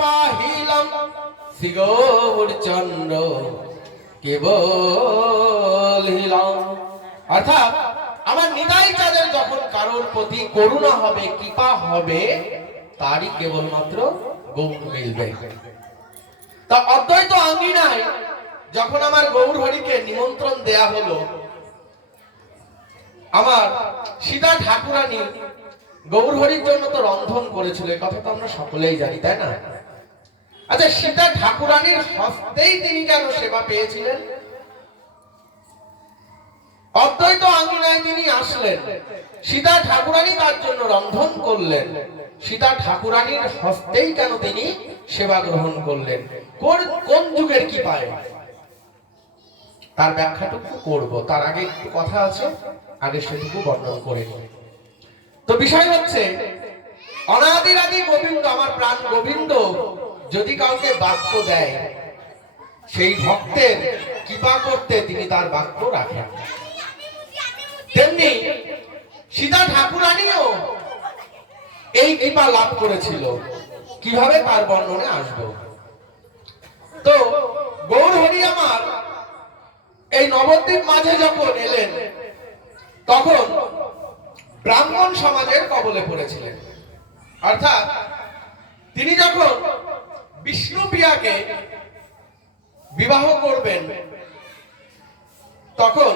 পাহিলাম শ্রীগৌর চন্দ্র কেবল হিলাম। অর্থাৎ আমার নিতাই চাঁদের যখন কারোর প্রতি করুণা হবে, কৃপা হবে, তারই কেবলমাত্র গৌর মিলবে। তা অদ্বৈত আঙ্গিনায় যখন আমার গৌর হরিকে নিমন্ত্রণ দেয়া হলো, আমার সীতা ঠাকুরানী গৌর হরির জন্য তো রন্ধন করেছিল, এই কথা তো আমরা সকলেই জানি, তাই না? আচ্ছা, সীতা ঠাকুরানীর হস্তেই তিনি কেন সেবা পেয়েছিলেন? অদ্বৈত আঙ্গিনায় তিনি আসলেন, সীতা ঠাকুরানী তার জন্য রন্ধন করলেন, সীতা ঠাকুরানীর হস্তেই কেন তিনি সেবা গ্রহণ করলেন? কোন যুগের কি পায়, তার ব্যাখ্যাটুকু করব। তার আগে একটু কথা আছে, আগে সেটুকু বর্ণনা করে নিই। তো বিষয় হচ্ছে, অনাদির আদি গোবিন্দ, আমার প্রাণ গোবিন্দ যদি কাউকে বাক্য দেয়, সেই ভক্তের কৃপা করতে তিনি তার বাক্য রাখেন। তেমনি সীতা ঠাকুরানীও এই কৃপা লাভ করেছিল। কিভাবে, তার বর্ণনে আসব। তো গৌর হরি আমার এই নবদ্বীপ মাঝে যখন এলেন, তখন ব্রাহ্মণ সমাজের কবলে পড়েছিলেন। অর্থাৎ তিনি যখন বিষ্ণুপ্রিয়াকে বিবাহ করবেন, তখন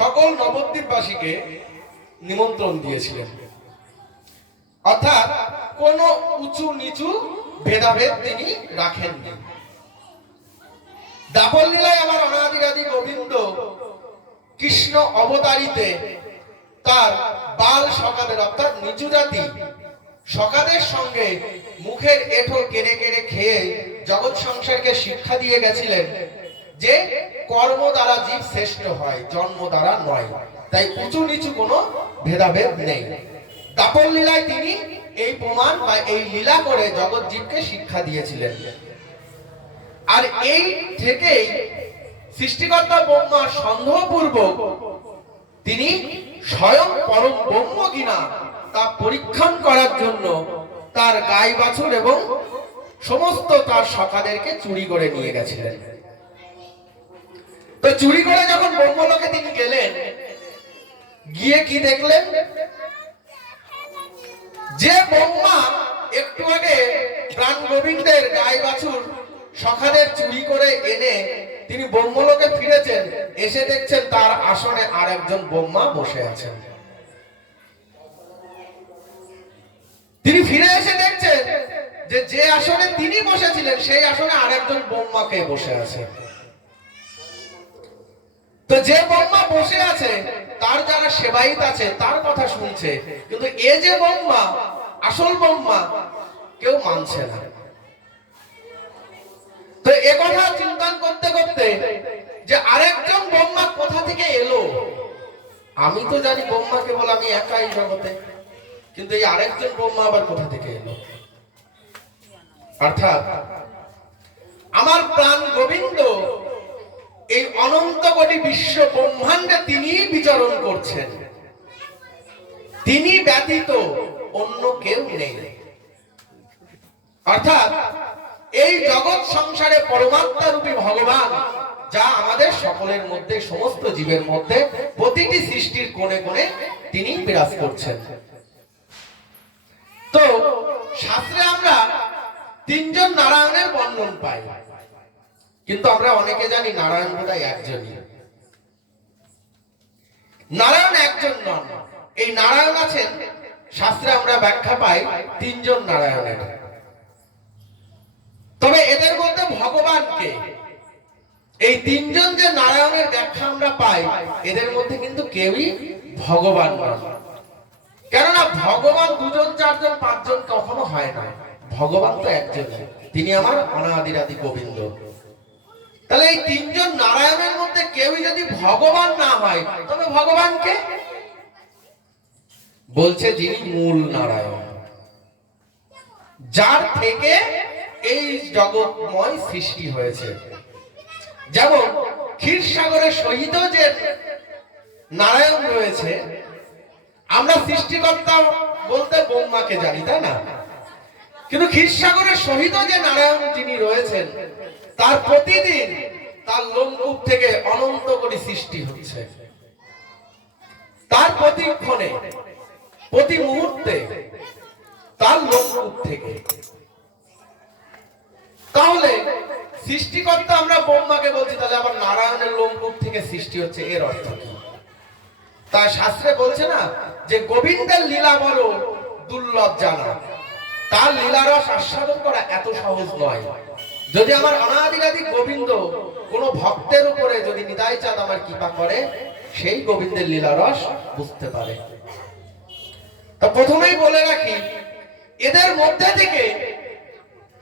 সকল নবদ্বীপবাসীকে নিমন্ত্রণ দিয়েছিলেন। অর্থাৎ কোন উঁচু নিচু ভেদাভেদ তিনি রাখেননি। দাপর লীলায় আমার অনাদিরাদি গোবিন্দ কৃষ্ণ অবতারিতে তার বাল সকাদের, অর্থাৎ নিচু জাতি সকাদের সঙ্গে মুখের এঁঠো কেড়ে কেড়ে খেয়ে জগৎ সংসারকে শিক্ষা দিয়ে গেছিলেন যে কর্ম দ্বারা জীব শ্রেষ্ঠ হয়, জন্ম দ্বারা নয়। তাই উঁচু নিচু কোনো ভেদাভেদ নেই। দাপর লীলায় তিনি এই প্রমাণ বা এই লীলা করে জগৎ জীবকে শিক্ষা দিয়েছিলেন। আর এই থেকেই সৃষ্টিকর্তা ব্রহ্মা সন্দেহপূর্বক তিনি স্বয়ং পরম ব্রহ্ম কিনা তা পরীক্ষণ করার জন্য তার গাই বাছুর এবং সমস্ত তার সখাদেরকে চুরি করে নিয়ে গেছিলেন। তো চুরি করে যখন ব্রহ্মলোকে তিনি গেলেন, গিয়ে কি দেখলেন? যে ব্রহ্মা একটু আগে প্রাণ গোবিন্দের গাই বাছুর সখাদের চুরি করে এনে তিনি ব্রহ্মলোকে ফিরেছেন, এসে দেখছেন তার আসনে আর একজন ব্রহ্মা বসে আছেন। তিনি ফিরে এসে দেখছেন যে যে আসনে তিনি বসেছিলেন সেই আসনে আরেকজন ব্রহ্মাকে বসে আছে। তো যে ব্রহ্মা বসে আছে তার যারা সেবায়িত আছে তার কথা শুনছে, কিন্তু এ যে ব্রহ্মা, আসল ব্রহ্মা, কেউ মানছে না। তো এ কথা চিন্তা করতে করতে যে আরেকজন ব্রহ্মা কোথা থেকে এলো, আমি তো জানি ব্রহ্মা কেবল আমি একাই জগতে, কিন্তু এই আরেকজন ব্রহ্মা আবার কোথা থেকে এলো? অর্থাৎ আমার প্রাণ গোবিন্দ এই অনন্ত কোটি বিশ্ব ব্রহ্মাণ্ডে তিনি বিচরণ করছেন, তিনি ব্যতীত অন্য কেউ নেই। অর্থাৎ এই জগৎ সংসারে পরমাত্মা রূপী ভগবান, যা আমাদের সকলের মধ্যে, সমস্ত জীবের মধ্যে, প্রতিটি সৃষ্টির কোণে কোণে তিনি বিরাজ করছেন। তো শাস্ত্রে আমরা তিনজন নারায়ণের বর্ণন পাই, কিন্তু আমরা অনেকে জানি নারায়ণ বোধহয় একজনই। নারায়ণ একজন নন, এই নারায়ণ আছেন, শাস্ত্রে আমরা ব্যাখ্যা পাই তিনজন নারায়ণের। তবে এদের মধ্যে ভগবানকে, এই তিনজন যে নারায়ণের ব্যাখ্যা আমরা পাই, এদের মধ্যে কিন্তু কেউই ভগবান নন। কেননা ভগবান দুজন, চারজন, পাঁচজন কখনো হয় না, ভগবান তো একজন, তিনি আমার অনাদিরাদি গোবিন্দ। তাহলে এই তিনজন নারায়ণের মধ্যে কেউই যদি ভগবান না হয়, তবে ভগবানকে বলছে যিনি মূল নারায়ণ, যার থেকে এই জগৎময় সৃষ্টি হয়েছে। যেমন ক্ষীরসাগরের সহিত যে নারায়ণ রয়েছে, আমরা সৃষ্টিকর্তা বলতে ব্রহ্মাকে জানি, তাই না? কিন্তু ক্ষীরসাগরের সহিত যে নারায়ণ যিনি রয়েছেন, তার প্রতিদিন তার লোমকূপ থেকে অনন্ত কোটি সৃষ্টি হচ্ছে। তার প্রতিক্ষণে, প্রতি মুহূর্তে তার লোমকূপ থেকে। তাহলে সৃষ্টিকর্তা আমরা ব্রহ্মাকে বলছি, তাহলে আবার নারায়ণের লোমকূপ থেকে সৃষ্টি হচ্ছে, এর অর্থ কি? তাই শাস্ত্রে বলছে না যে গোবিন্দের লীলা বড় দুর্লভ জানা, তার লীলারস আস্বাদন করা এত সহজ নয়। যদি আমার অনাদিরাদি গোবিন্দ কোন ভক্তের উপরে যদি নিতাই চাঁদ আমার কৃপা করে, সেই গোবিন্দের লীলারস বুঝতে পারে। তো প্রথমেই বলে রাখি, এদের মধ্যে থেকে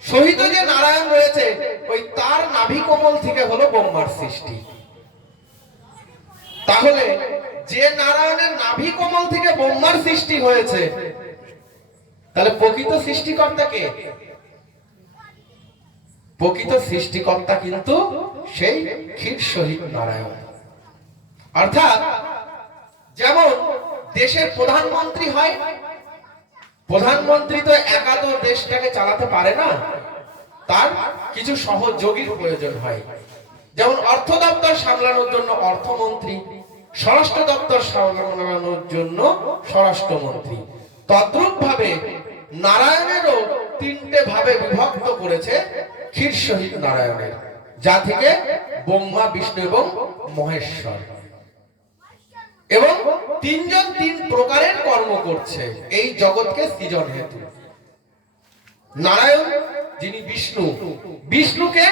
সহিত যে নারায়ণ রয়েছে, ওই তার নাভি কমল থেকে হলো ব্রহ্মার সৃষ্টি। তাহলে যে নারায়ণের নাভি কমল থেকে ব্রহ্মার সৃষ্টি হয়েছে, তাহলে প্রকৃত সৃষ্টিকর্তা কে? প্রকৃত সৃষ্টিকর্তা কিন্তু সেই ক্ষীর সহিত নারায়ণ। অর্থাৎ যেমন দেশের প্রধানমন্ত্রী হয়, প্রধানমন্ত্রী তো একা তো দেশটাকে চালাতে পারে না, তার কিছু সহযোগীর প্রয়োজন হয়। যেমন অর্থ দপ্তর সামলানোর জন্য অর্থমন্ত্রী, স্বরাষ্ট্র দপ্তর সামলানোর জন্য স্বরাষ্ট্রমন্ত্রী। তদ্রূপ ভাবে নারায়ণেরও তিনটে ভাবে বিভক্ত করেছে ক্ষীর সহিত নারায়ণের, যা থেকে ব্রহ্মা, বিষ্ণু এবং মহেশ্বর, এবং তিনজন তিন প্রকারের কর্ম করছে এই জগৎকে সৃজন হেতু। নারায়ণ যিনি বিষ্ণু, বিষ্ণুকে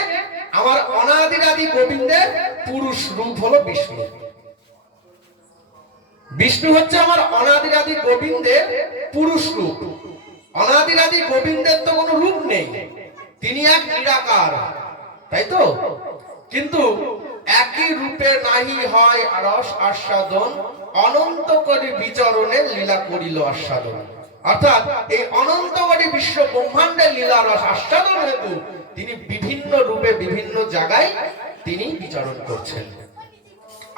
আমার অনাদিরাদি গোবিন্দের পুরুষ রূপ হলো বিষ্ণু। বিষ্ণু হচ্ছে আমার অনাদিরাদি গোবিন্দের পুরুষ রূপ। অনাদিরাদি গোবিন্দের তো কোনো রূপ নেই, তিনি এক নিরাকার, তাই তো? কিন্তু একই রূপে নাহি হয় রস আস্বাদন, অনন্ত কোটি বিচরণে লীলা করিল আস্বাদন। অর্থাৎ এই অনন্ত কোটি বিশ্ব ব্রহ্মাণ্ডের লীলা রস আস্বাদন হেতু তিনি বিভিন্ন রূপে বিভিন্ন জায়গায় তিনি বিচরণ করছেন।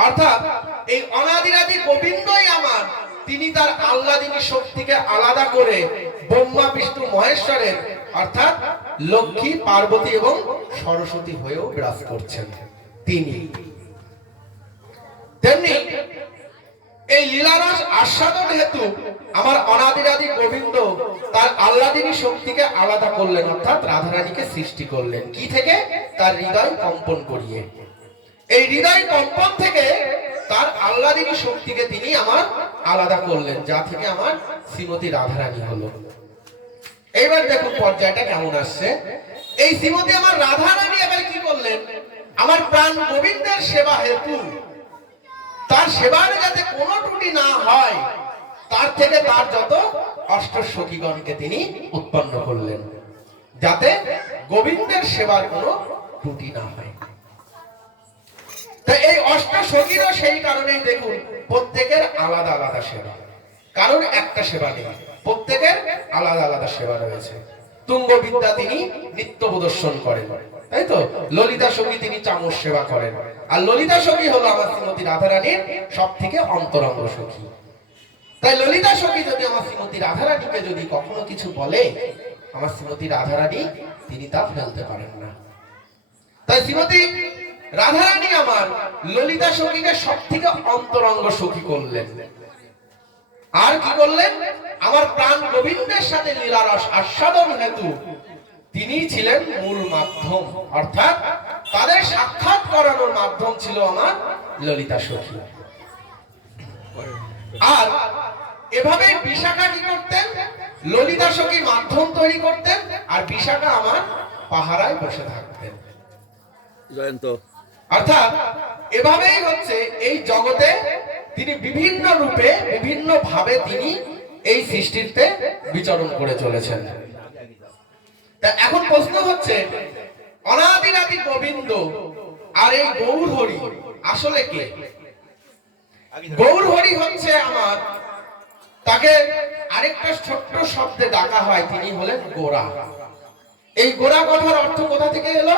অর্থাৎ এই অনাদিরাদি গোবিন্দই আমার, তিনি তার আল্লাদিনী শক্তিকে আলাদা করে ব্রহ্মা, বিষ্ণু, মহেশ্বরের অর্থাৎ লক্ষ্মী, পার্বতী এবং সরস্বতী হয়েও বিরাজ করছেন তিনি। তেমনি এই লীলারস আস্বাদন হেতু আমার অনাদিরাদি গোবিন্দ তার আল্লাদিনী শক্তিকে আলাদা করলেন, অর্থাৎ রাধারানীকে সৃষ্টি করলেন। কি থেকে? তার হৃদয় কম্পন করিয়ে। এই হৃদয় কম্পন থেকে তার আল্লাদিনী শক্তিকে তিনি আমার আলাদা করলেন, যা থেকে আমার শ্রীমতী রাধারানী হলো। এইবার দেখুন পর্যায়টা কেমন আসছে। এই শ্রীমতী আমার রাধারানী এবার কি করলেন? আমার প্রাণ গোবিন্দের সেবা হেতু, তার সেবার যাতে কোনো ত্রুটি না হয়, তার থেকে তার যত অষ্ট সখীগণকে তিনি উৎপন্ন করলেন, যাতে গোবিন্দের সেবার কোনো ত্রুটি না হয়। এই অষ্ট সখীরও সেই কারণেই দেখুন প্রত্যেকের আলাদা আলাদা সেবা, কারণ একটা সেবা নেই, প্রত্যেকের আলাদা আলাদা সেবা রয়েছে। তুঙ্গ বিদ্যা তিনি নিত্য প্রদর্শন করেন, তাই তো? ললিতা সখী তিনি চামচ সেবা করেন, আর ললিতা সখী হলো আমার শ্রীমতী রাধারানীর সব থেকে অন্তরঙ্গ সখী। তাই ললিতা সখী যদি আমার শ্রীমতী রাধারানীকে যদি কখনো কিছু বলে, আমার শ্রীমতী রাধারানী তিনি তা ফেলতে পারেন না। তাই শ্রীমতী রাধারানী আমার ললিতা সখীকে সব থেকে অন্তরঙ্গ সখী করলেন। আর কি করলেন? আমার প্রাণ গোবিন্দের সাথে লীলারস আস্বাদন হেতু তিনি ছিলেন মূল মাধ্যম, অর্থাৎ তাদের সাক্ষাৎ করানোর মাধ্যম ছিল আমার ললিতা সখী। আর এভাবে বিশাখা কি করতেন? ললিতা সখী মাধ্যম তৈরি করতেন, আর বিশাখা আমার পাহারায় বসে থাকতেন। অর্থাৎ এভাবেই হচ্ছে এই জগতে তিনি বিভিন্ন রূপে বিভিন্ন ভাবে তিনি এই সৃষ্টিতে বিচরণ করে চলেছেন। তা এখন প্রশ্ন হচ্ছে, অনাদিরাদি গোবিন্দ আর এই গৌর হরি আসলে কে? গৌর হরি হচ্ছে আমার, তাকে আরেকটা ছোট্ট শব্দে ডাকা হয়, তিনি হলেন গোরা। এই গোরা কথার অর্থ কোথা থেকে এলো?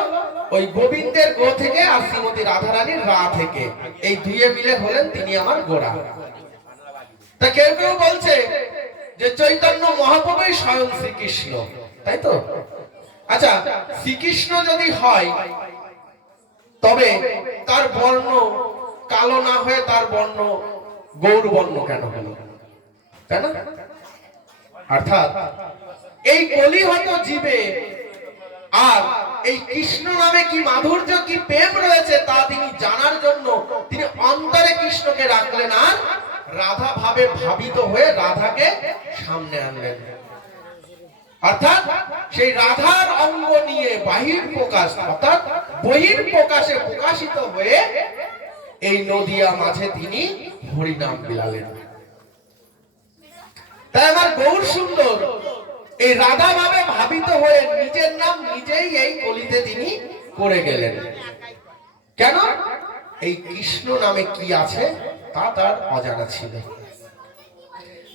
ওই গোবিন্দের গো থেকে আর শ্রীমতী রাধারানীর রা থেকে, এই দুইয়ে মিলে হলেন তিনি আমার গোরা। তা কেউ কেউ বলছে যে চৈতন্য মহাপ্রভুই স্বয়ং শ্রীকৃষ্ণ, তাই তো? আচ্ছা, শ্রীকৃষ্ণ যদি হয় তবে তার বর্ণ কালো না হয়ে তার বর্ণ গৌর বর্ণ কেন হলো? তাই না? অর্থাৎ এই কলিহত জীবে আর এই কৃষ্ণ নামে কি মাধুর্য, কি প্রেম রয়েছে তা তিনি জানার জন্য তিনি অন্তরে কৃষ্ণকে রাখলেন, আর রাধা ভাবে ভাবিত হয়ে রাধাকে সামনে আনলেন। অর্থাৎ সেই রাধার অঙ্গ নিয়ে বাহির প্রকাশ, অর্থাৎ বহির প্রকাশে প্রকাশিত হয়ে এই নদিয়া মাঝে তিনি হরিনাম বিলালেন। তাই আমার গৌর সুন্দর এই রাধা ভাবে ভাবিত হয়ে নিজের নাম নিজেই এই কলিতে তিনি করে গেলেন। কেন? এই কৃষ্ণ নামে কি আছে তা তার অজানা ছিল।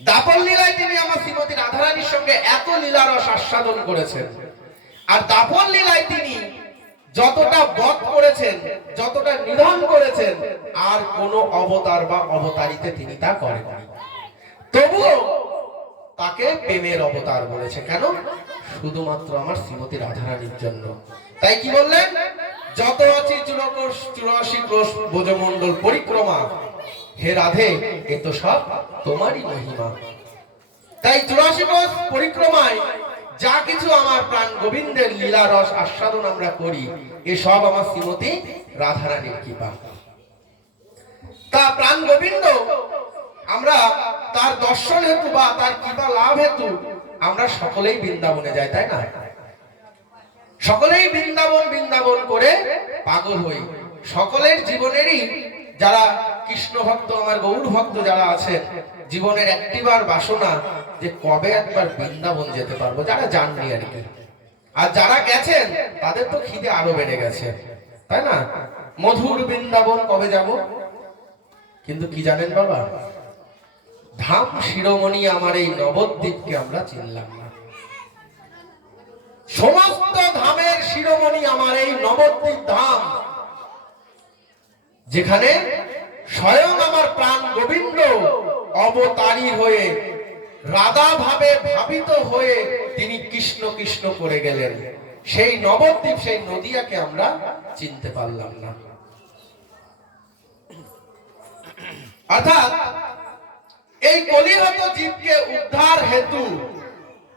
দাপর লীলায় তিনি আমার শ্রীমতী রাধারানীর সঙ্গে এত লীলারস আস্বাদন করেছেন, আর দাপর লীলায় তিনি যতটা বধ করেছেন, যতটা নিধন করেছেন, আর কোন অবতার বা অবতারিতে তিনি তা করেননি। তবুও তাকে প্রেমের অবতার বলেছে। কেন? শুধুমাত্র আমার শ্রীমতী রাধারানীর জন্য। তাই কি বললেন? যত আছি চুরকোষ 84 কোষ ব্রজমণ্ডল পরিক্রমা, হে রাধে এ তো সব তোমারই মহিমা। তাই 84 কোষ পরিক্রমায় যা কিছু আমার প্রাণ গোবিন্দের লীলা রস আস্বাদন আমরা করি, এ সব আমার শ্রীমতী রাধারানীর কৃপা। তা প্রাণ গোবিন্দ আমরা তার দর্শন হেতু বা তার কৃপা লাভ হেতু আমরা সকলেই বৃন্দাবনে যাই, তাই না? সকলেই বৃন্দাবন বৃন্দাবন করে পাগল হই। সকলের জীবনেরই যারা কৃষ্ণ ভক্ত, আমার গৌর ভক্ত যারা আছেন, জীবনের একটিবার বাসনা যে কবে একবার বৃন্দাবন যেতে পারবো, যারা যাননি আর কি। আর যারা গেছেন তাদের তো খিদে আরো বেড়ে গেছে, তাই না? মধুর বৃন্দাবন কবে যাব? কিন্তু কি জানেন বাবা, ধাম শিরোমণি আমার এই নবদ্বীপকে আমরা চিনলাম না। সমস্ত ধামের শিরোমণি আমার এই নবদ্বীপ ধাম, যেখানে স্বয়ং আমার প্রাণ গোবিন্দ অবতারী হয়ে রাধা ভাবে ভাবিত হয়ে তিনি কৃষ্ণ কৃষ্ণ করে গেলেন। সেই নবদ্বীপ, সেই নদিয়াকে আমরা চিনতে পারলাম না। অর্থাৎ এই কলিহত জীবকে উদ্ধার হেতু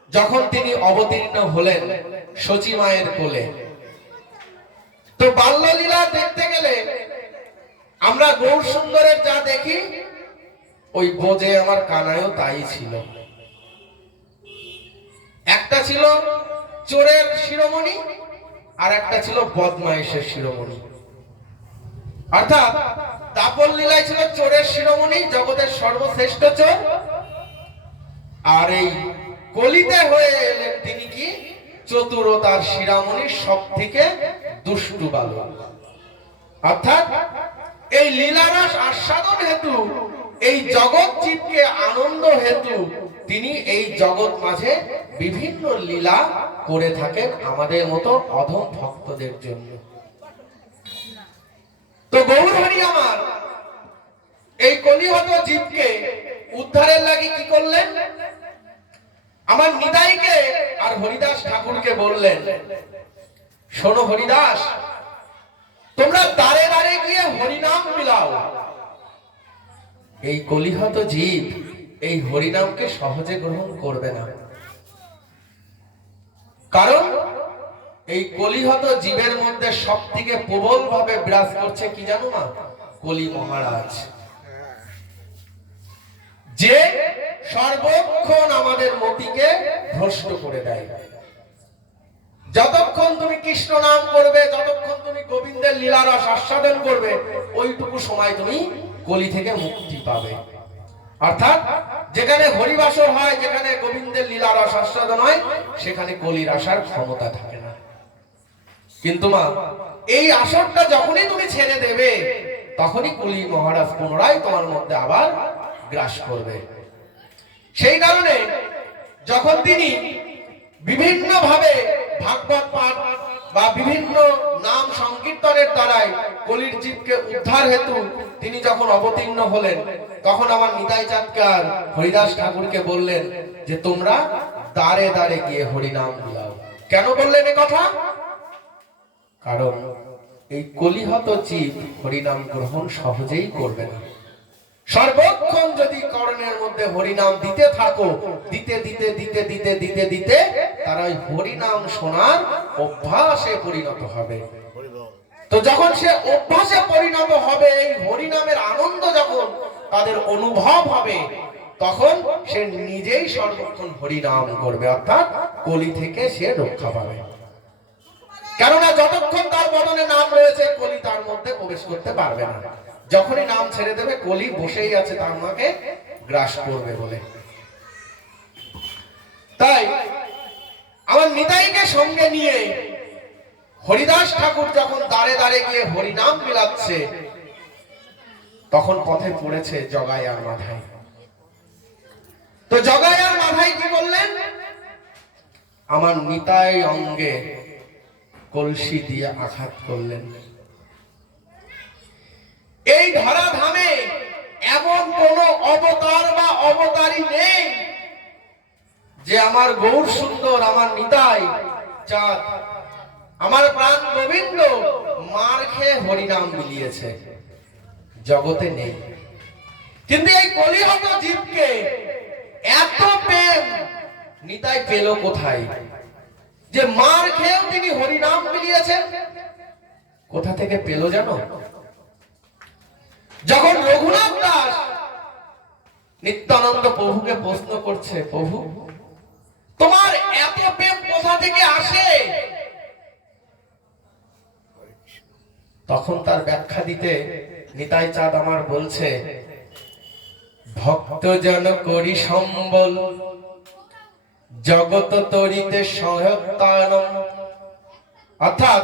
যখন তিনি অবতীর্ণ হলেন সচী মায়ের কোলে, তো বাল্যলীলা দেখতে গেলে আমরা গৌর সুন্দরের যা দেখি, ওই বোঝে আমার কানায়ও তাই ছিল। একটা ছিল চোরের শিরোমণি, আর একটা ছিল বদমাইশের শিরোমণি। অর্থাৎ দাপর লীলায় ছিল চোরের শিরোমণি, জগতের সর্বশ্রেষ্ঠ চোর, আর এই কলিতে হয়ে এলেন তিনি কি চতুরতার শিরোমণি, সব থেকে দুষ্টু বালক। অর্থাৎ এই লীলারস আস্বাদন হেতু, এই জগৎ জীবকে আনন্দ হেতু তিনি এই জগৎ মাঝে বিভিন্ন লীলা করে থাকেন আমাদের মতো অধম ভক্তদের জন্য। তো গৌর হরি আমার এই কলিহত জীবকে উদ্ধারের লাগি কি করলেন? আমার নিতাইকে আর হরিদাস ঠাকুরকে বললেন, শোনো হরিদাস, তোমরা দাঁড়ে দাঁড়ে গিয়ে হরিনাম মিলাও। এই কলিহত জীব এই হরিনামকে সহজে গ্রহণ করবে না। কারণ এই কলিহত জীবের মধ্যে সব থেকে প্রবল ভাবে বিরাজ করছে কি জানো না? কলি মহারাজ, যে সর্বক্ষণ আমাদের মতিকে ভ্রষ্ট করে দেয়। যতক্ষণ তুমি কৃষ্ণ নাম করবে, যতক্ষণ তুমি গোবিন্দের লীলারস আস্বাদন করবে, ওইটুকু সময় তুমি কলি থেকে মুক্তি পাবে। অর্থাৎ যেখানে হরিবাসর হয়, যেখানে গোবিন্দের লীলারস আস্বাদন হয়, সেখানে কলির আসার ক্ষমতা থাকে না। কিন্তু মা, এই আসরটা যখনই তুমি ছেড়ে দেবে, তখনই কলি মহারাজ পুনরায় তোমার মধ্যে আবার গ্রাস করবে। সেই কারণে যখন তিনি বিভিন্ন ভাবে ভাগবত পাঠ বা বিভিন্ন নাম সংকীর্তনের দ্বারাই কলির জীবকে উদ্ধার হেতু তিনি যখন অবতীর্ণ হলেন, তখন আমার নিতাই চাঁদকার হরিদাস ঠাকুরকে বললেন যে তোমরা দ্বারে দ্বারে গিয়ে হরিনাম বিলাও। কেন বললেন এ কথা? কারণ এই কলিহত জীব হরিনাম গ্রহণ সহজেই করবে না। সর্বক্ষণ যদি কর্ণের মধ্যে হরিনাম দিতে থাকো, দিতে দিতে দিতে দিতে দিতে দিতে তারা ওই হরিনাম শোনার অভ্যাসে পরিণত হবে। তো যখন সে অভ্যাসে পরিণত হবে, এই হরিনামের আনন্দ যখন তাদের অনুভব হবে, তখন সে নিজেই সর্বক্ষণ হরিনাম করবে, অর্থাৎ কলি থেকে সে রক্ষা পাবে। কেননা যতক্ষণ তার বদনে নাম রয়েছে, কলি তার মধ্যে প্রবেশ করতে পারবে না। যখনই নাম ছেড়ে দেবে, কলি বসেই আছে তার মাকে গ্রাস করবে বলে। তাই আমার নিতাইকে সঙ্গে নিয়ে হরিদাস ঠাকুর যখন দ্বারে দ্বারে গিয়ে হরিনাম বিলাচ্ছে, তখন পথে পড়েছে জগাইয়ার মাথায়। তো জগাইয়ার মাথায় কি করলেন? আমার নিতাই অঙ্গে কলসি দিয়ে আঘাত করলেন। এই ধরাধামে এমন কোন অবতার বা অবতারী নেই যে আমার গৌর সুন্দর, আমার নিতাই চাঁদ, আমার প্রাণ গোবিন্দ মার খেয়ে হরিনাম মিলিয়েছে, জগতে নেই। কিন্তু এই কলিহত জীবকে এত প্রেম নিতাই পেল কোথায়, যে মার খেয়েও তিনি হরিনাম মিলিয়েছেন? কোথা থেকে পেল জানো? যখন রঘুনাথ দাস নিত্যানন্দ প্রভুকে প্রশ্ন করছে, প্রভু তোমার এত প্রেম কোথা থেকে আসে? তখন তার ব্যাখ্যা দিতে নিতাই চাঁদ আমার বলছে, ভক্তজন করি সম্বল, জগত তরিতে সহায়তানম। অর্থাৎ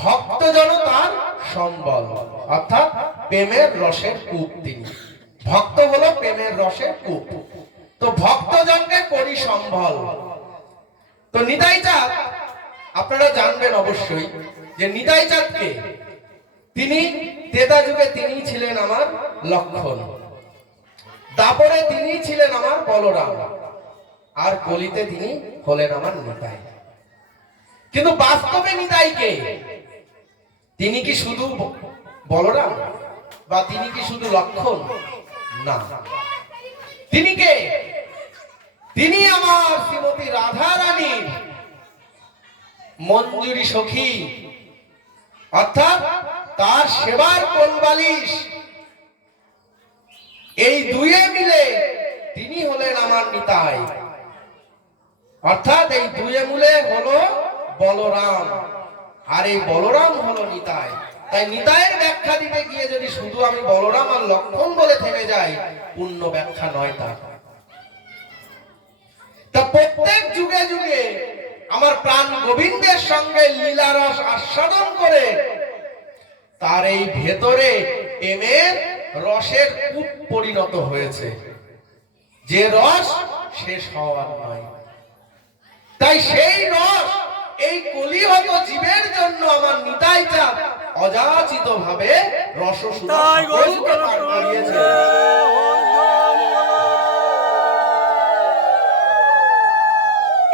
ভক্তজন তার সম্বল, অর্থাৎ প্রেমের রসের কূপ তিনি। ভক্ত হলো প্রেমের রসের কূপ। তো ভক্তজনকে করি সম্বল। তো নিতাই চাঁদ আপনারা জানবেন অবশ্যই যে নিতাই চাঁদকে, তিনি ত্রেতা যুগে তিনি ছিলেন আমার লক্ষণ, দাপরে তিনি ছিলেন আমার বলরাম, আর কলিতে তিনি হলেন আমার নিতাই। কিন্তু বাস্তবে নিতাইকে, তিনি কি শুধু বলরাম বা তিনি কি শুধু লক্ষণ? না, তিনি কে? তিনি আমার শ্রীমতী রাধা রানীর মঞ্জুরি সখী, অর্থাৎ তার সেবার কোলবালিশ। এই দুয়ে মিলে তিনি হলেন আমার নিতাই, অর্থাৎ এই দুয়ে মিলে হলো বলরাম, আর এই বলরাম হলো নিতাই। তাই নিতাইয়ের ব্যাখ্যা দিতে গিয়ে যদি শুধু আমি বলরাম আর লক্ষণ বলে থেমে যাই, পূর্ণ ব্যাখ্যা নয় তা। প্রত্যেক যুগে যুগে আমার প্রাণ গোবিন্দের সঙ্গে লীলারস আস্বাদন করে তার এই ভেতরে প্রেমের রসের কূপ পরিণত হয়েছে, যে রস শেষ হওয়ার নয়। তাই সেই রস এই কলিহত জীবের জন্য আমার নিতাই চাঁদ অযাচিত ভাবে রসসুধা সকলকে পান করিয়েছে।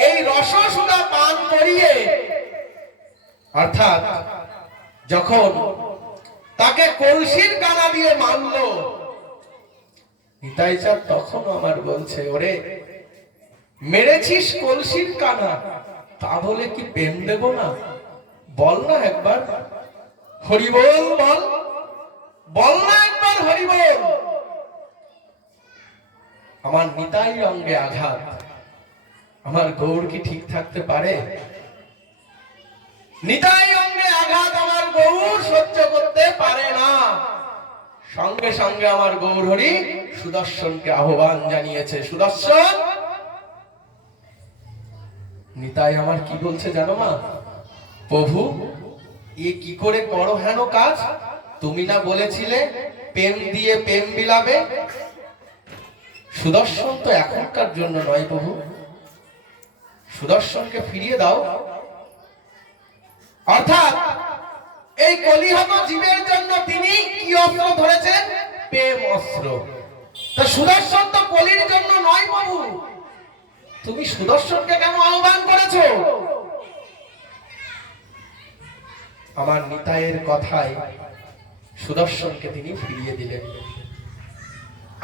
এই রসসুধা পান করিয়ে, অর্থাৎ যখন তাকে কলসির কানা দিয়ে মারল, নিতাই চাঁদ তখন আমার বলছে, ওরে মেরেছিস কলসির কানা, তা বলে কি প্রেম দেব না? বল না একবার হরি বল, বল বল না একবার হরি বল। আমার নিতাই অঙ্গে আঘাত, আমার গৌর কি ঠিক থাকতে পারে? নিতাই অঙ্গে আঘাত আমার গৌর সহ্য করতে পারে না। সঙ্গে সঙ্গে আমার গৌর হরি সুদর্শনকে আহ্বান জানিয়েছে, সুদর্শন। নিতাই আমার কি বলছে জানো মা? প্রভু এ কি করে করো হেন কাজ? তুমি না বলেছিলে প্রেম দিয়ে প্রেম বিলাবে? সুদর্শন তো এখনকার জন্য নয় প্রভু, সুদর্শনকে ফিরিয়ে দাও। অর্থাৎ এই কলিহত জীবের জন্য তিনি কি অস্ত্র ধরেছেন? প্রেম অস্ত্র। তা সুদর্শন তো কলির জন্য নয় প্রভু, তুমি সুদর্শনকে কেন আহ্বান করেছো? আমার নিতাইয়ের কথায় সুদর্শনকে তিনি ফিরিয়ে দিলেন।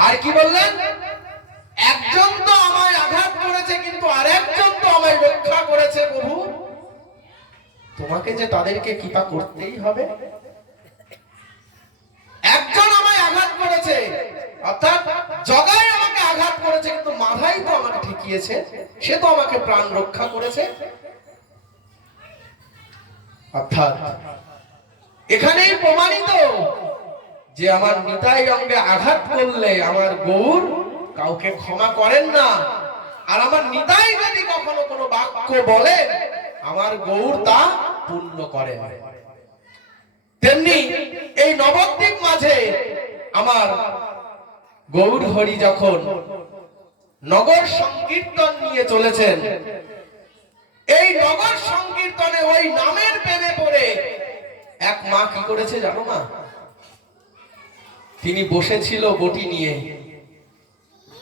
আর কি বললেন? একজন তো আমায় আঘাত করেছে, কিন্তু আরেকজন তো আমায় রক্ষা করেছে প্রভু। তোমাকে যে তাদেরকে কৃপা করতেই হবে। একজন আমায় আঘাত করেছে, অর্থাৎ জগাই আমাকে আঘাত করেছে, কিন্তু মাধাই তো আমাকে ঠেকিয়েছে, সে তো আমাকে প্রাণ রক্ষা করেছে। অর্থাৎ এখানেই প্রমাণিত যে আমার নিতাই অঙ্গে আঘাত করলে আমার গৌর কাউকে ক্ষমা করেন না। আর আমার নিতাই যদি কখনো কোনো বাক্য বলে, আমার গৌর তা পূর্ণ করেন। তেমনি এই নবদ্বীপ মাঝে আমার গৌর হরি যখন নগর সংকীর্তন নিয়ে চলেছেন, এই নগর সংকীর্তনে ওই নামের প্রেমে পড়ে এক মা কি করেছে জানো না? তিনি বসেছিল বটি নিয়ে,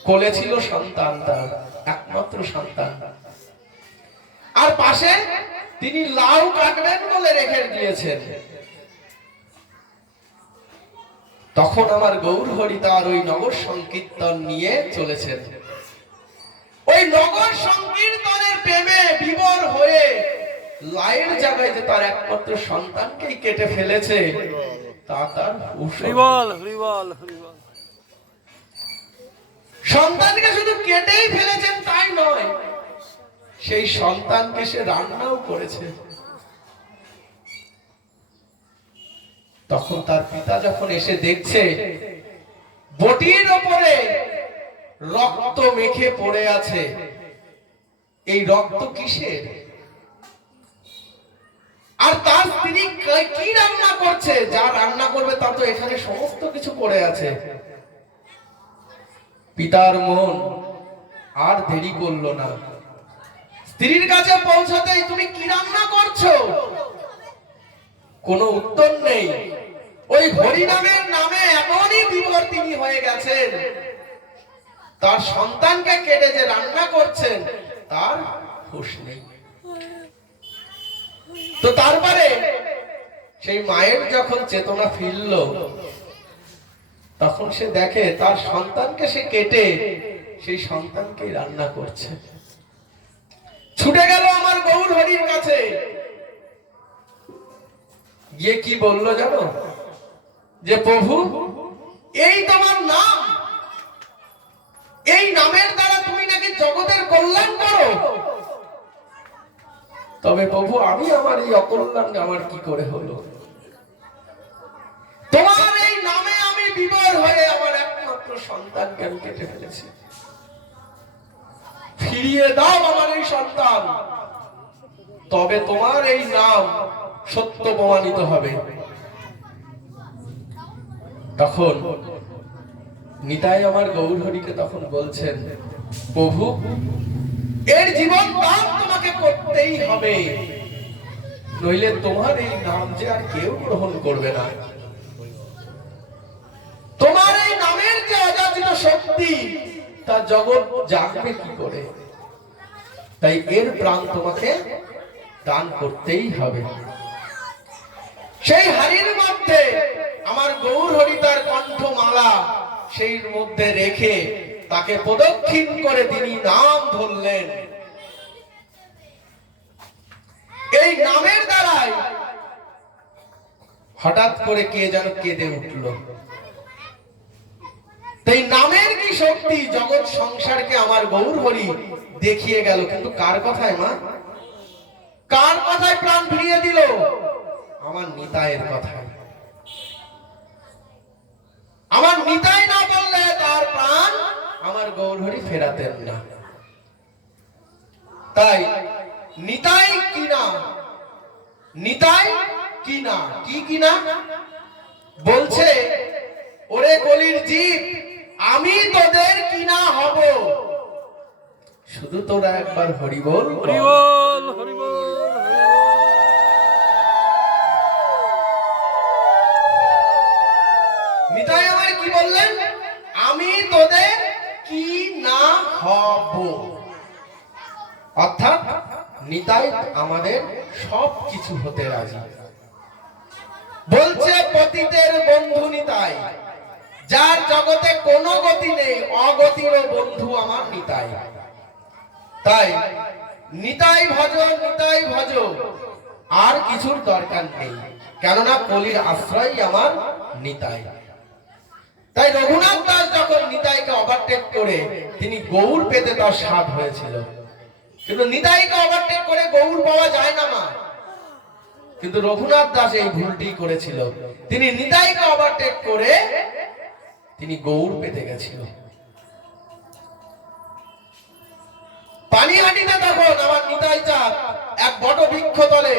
কোলে ছিল সন্তান, তার একমাত্র সন্তান, আর পাশে তিনি লাউ কাটবেন বলে রেখে দিয়েছেন। তখন আমার গৌর হরি তার ওই নগর সংকীর্তন নিয়ে চলেছেন। ওই নগর সংকীর্তনের প্রেমে বিভোর হয়ে লাইয়ের জায়গায় যে তার একমাত্র সন্তানকেই কেটে ফেলেছে, তা তার সন্তানকে শুধু কেটেই ফেলেছেন তাই নয়, সেই সন্তানকে সে রান্নাও করেছে। তখন তার পিতা যখন এসে দেখছে বটির ওপরে রক্ত মেখে পড়ে আছে, এই রক্ত কিসের? আর তার স্ত্রী কি রান্না করছে? যা রান্না করবে তা তো এখানে সমস্ত কিছু পড়ে আছে। পিতার মন আর দেরি করলো না, স্ত্রীর কাছে পৌঁছাতেই তুমি কি রান্না করছো? কোনো উত্তর নেই। ওই হরিনামের নামে এমনই বিভোর তিনি হয়ে গেছেন, তার সন্তানকে কেটে যে রান্না করছেন তার হুঁশ নেই। তো তারপরে সেই মায়ের যখন চেতনা ফিরল, তখন সে দেখে তার সন্তানকে সে কেটে সেই সন্তানকে রান্না করছে। ছুটে গেল আমার গৌর হরির কাছে, গিয়ে কি বলল জানো? যে প্রভু, এই তোমার নাম, এই নামের দ্বারা তুমি নাকি জগতের কল্যাণ করো। তবে প্রভু, আমি আমার এই অকল্যাণ আমার কি করে হলো? তোমার এই নামে আমি বিভোর হয়ে আমার একমাত্র সন্তানকে আমি কেটে ফেলেছি। ফিরিয়ে দাও আমার এই সন্তান, তবে তোমার এই নাম সত্য প্রমাণিত হবে। তখন নিতাই আমার গৌর হরিকে তখন বলছেন, প্রভু, এর জীবন দান তোমাকে করতেই হবে, নইলে তোমার এই নাম যে আর কেউ গ্রহণ করবে না। তোমার এই নামের যে অযাচিত শক্তি, তা জগৎ জানবে কি করে? তাই এর প্রাণ তোমাকে দান করতেই হবে। সেই হাড়ির মধ্যে আমার গৌর হরি তার কণ্ঠমালা সেই মধ্যে রেখে তাকে প্রদক্ষিণ করে তিনি নাম ধরলেন। এই নামের দ্বারাই হঠাৎ করে কে যেন কেঁদে উঠল। এই নামের কি শক্তি জগৎ সংসারকে আমার গৌর হরি দেখিয়ে গেল। কিন্তু কার কথায় মা, কার কথায় প্রাণ ফিরিয়ে দিল? আমার নিতাইয়ের কথায়। আমার নিতাই না বললে তার প্রাণ আমার গৌর হরি ফেরাতেন না। তাই নিতাই কিনা, নিতাই কিনা, কি কিনা বলছে, ওরে কলির জীব, আমি তোদের কিনা হব, শুধু তোরা একবার হরি বল, হরি বল, হরি বল। নিতাই আমার কি বললেন? আমি তোদের কি না হব। নিতাই আমাদের সব কিছু হতে রাজি। বলছে পতিতের বন্ধু নিতাই, যার জগতে কোনো গতি নেই, অগতির বন্ধু আমার নিতাই। তাই নিতাই ভজ, নিতাই ভজ, আর কিছুর দরকার নেই, কেননা কলির আশ্রয় আমার নিতাই। তাই রঘুনাথ দাস যখন নিতাইকে ওভারটেক করে তিনি গৌর পেতে তার স্বাদ হয়েছিল, কিন্তু নিতাইকে ওভারটেক করে গৌর পাওয়া যায় না মা। কিন্তু রঘুনাথ দাস এই ভুলটি করেছিল, তিনি নিতাইকে ওভারটেক করে তিনি গৌর পেতে গেছিল। পানিহাটিতে তখন আমার নিতাই চাঁদ এক বট বৃক্ষ তলে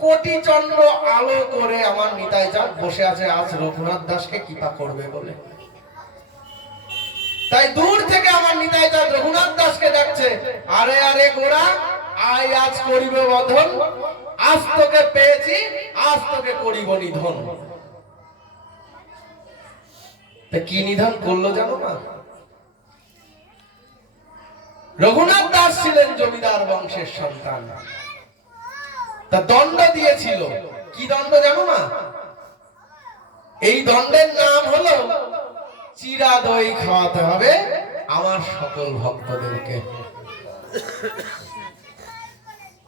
কোটি চন্দ্র আলো করে আমার নিতাই চাঁদ বসে আছে, আজ রঘুনাথ দাসকে কৃপা করবে বলে। তাই দূর থেকে আমার নিতাই চাঁদ রঘুনাথ দাসকে ডাকছে, আরে আরে গোরা, আয় আজ করিব বধন, আজ তোকে পেয়েছি, আজ তোকে করিব নিধন। কি নিধন করলো জানো না? রঘুনাথ দাস ছিলেন জমিদার বংশের সন্তান, তা দণ্ড দিয়েছিল। কি দণ্ড জানো না? এই দণ্ডের নাম হলো চিরা দই খাওয়াতে হবে আমার সকল ভক্তদেরকে।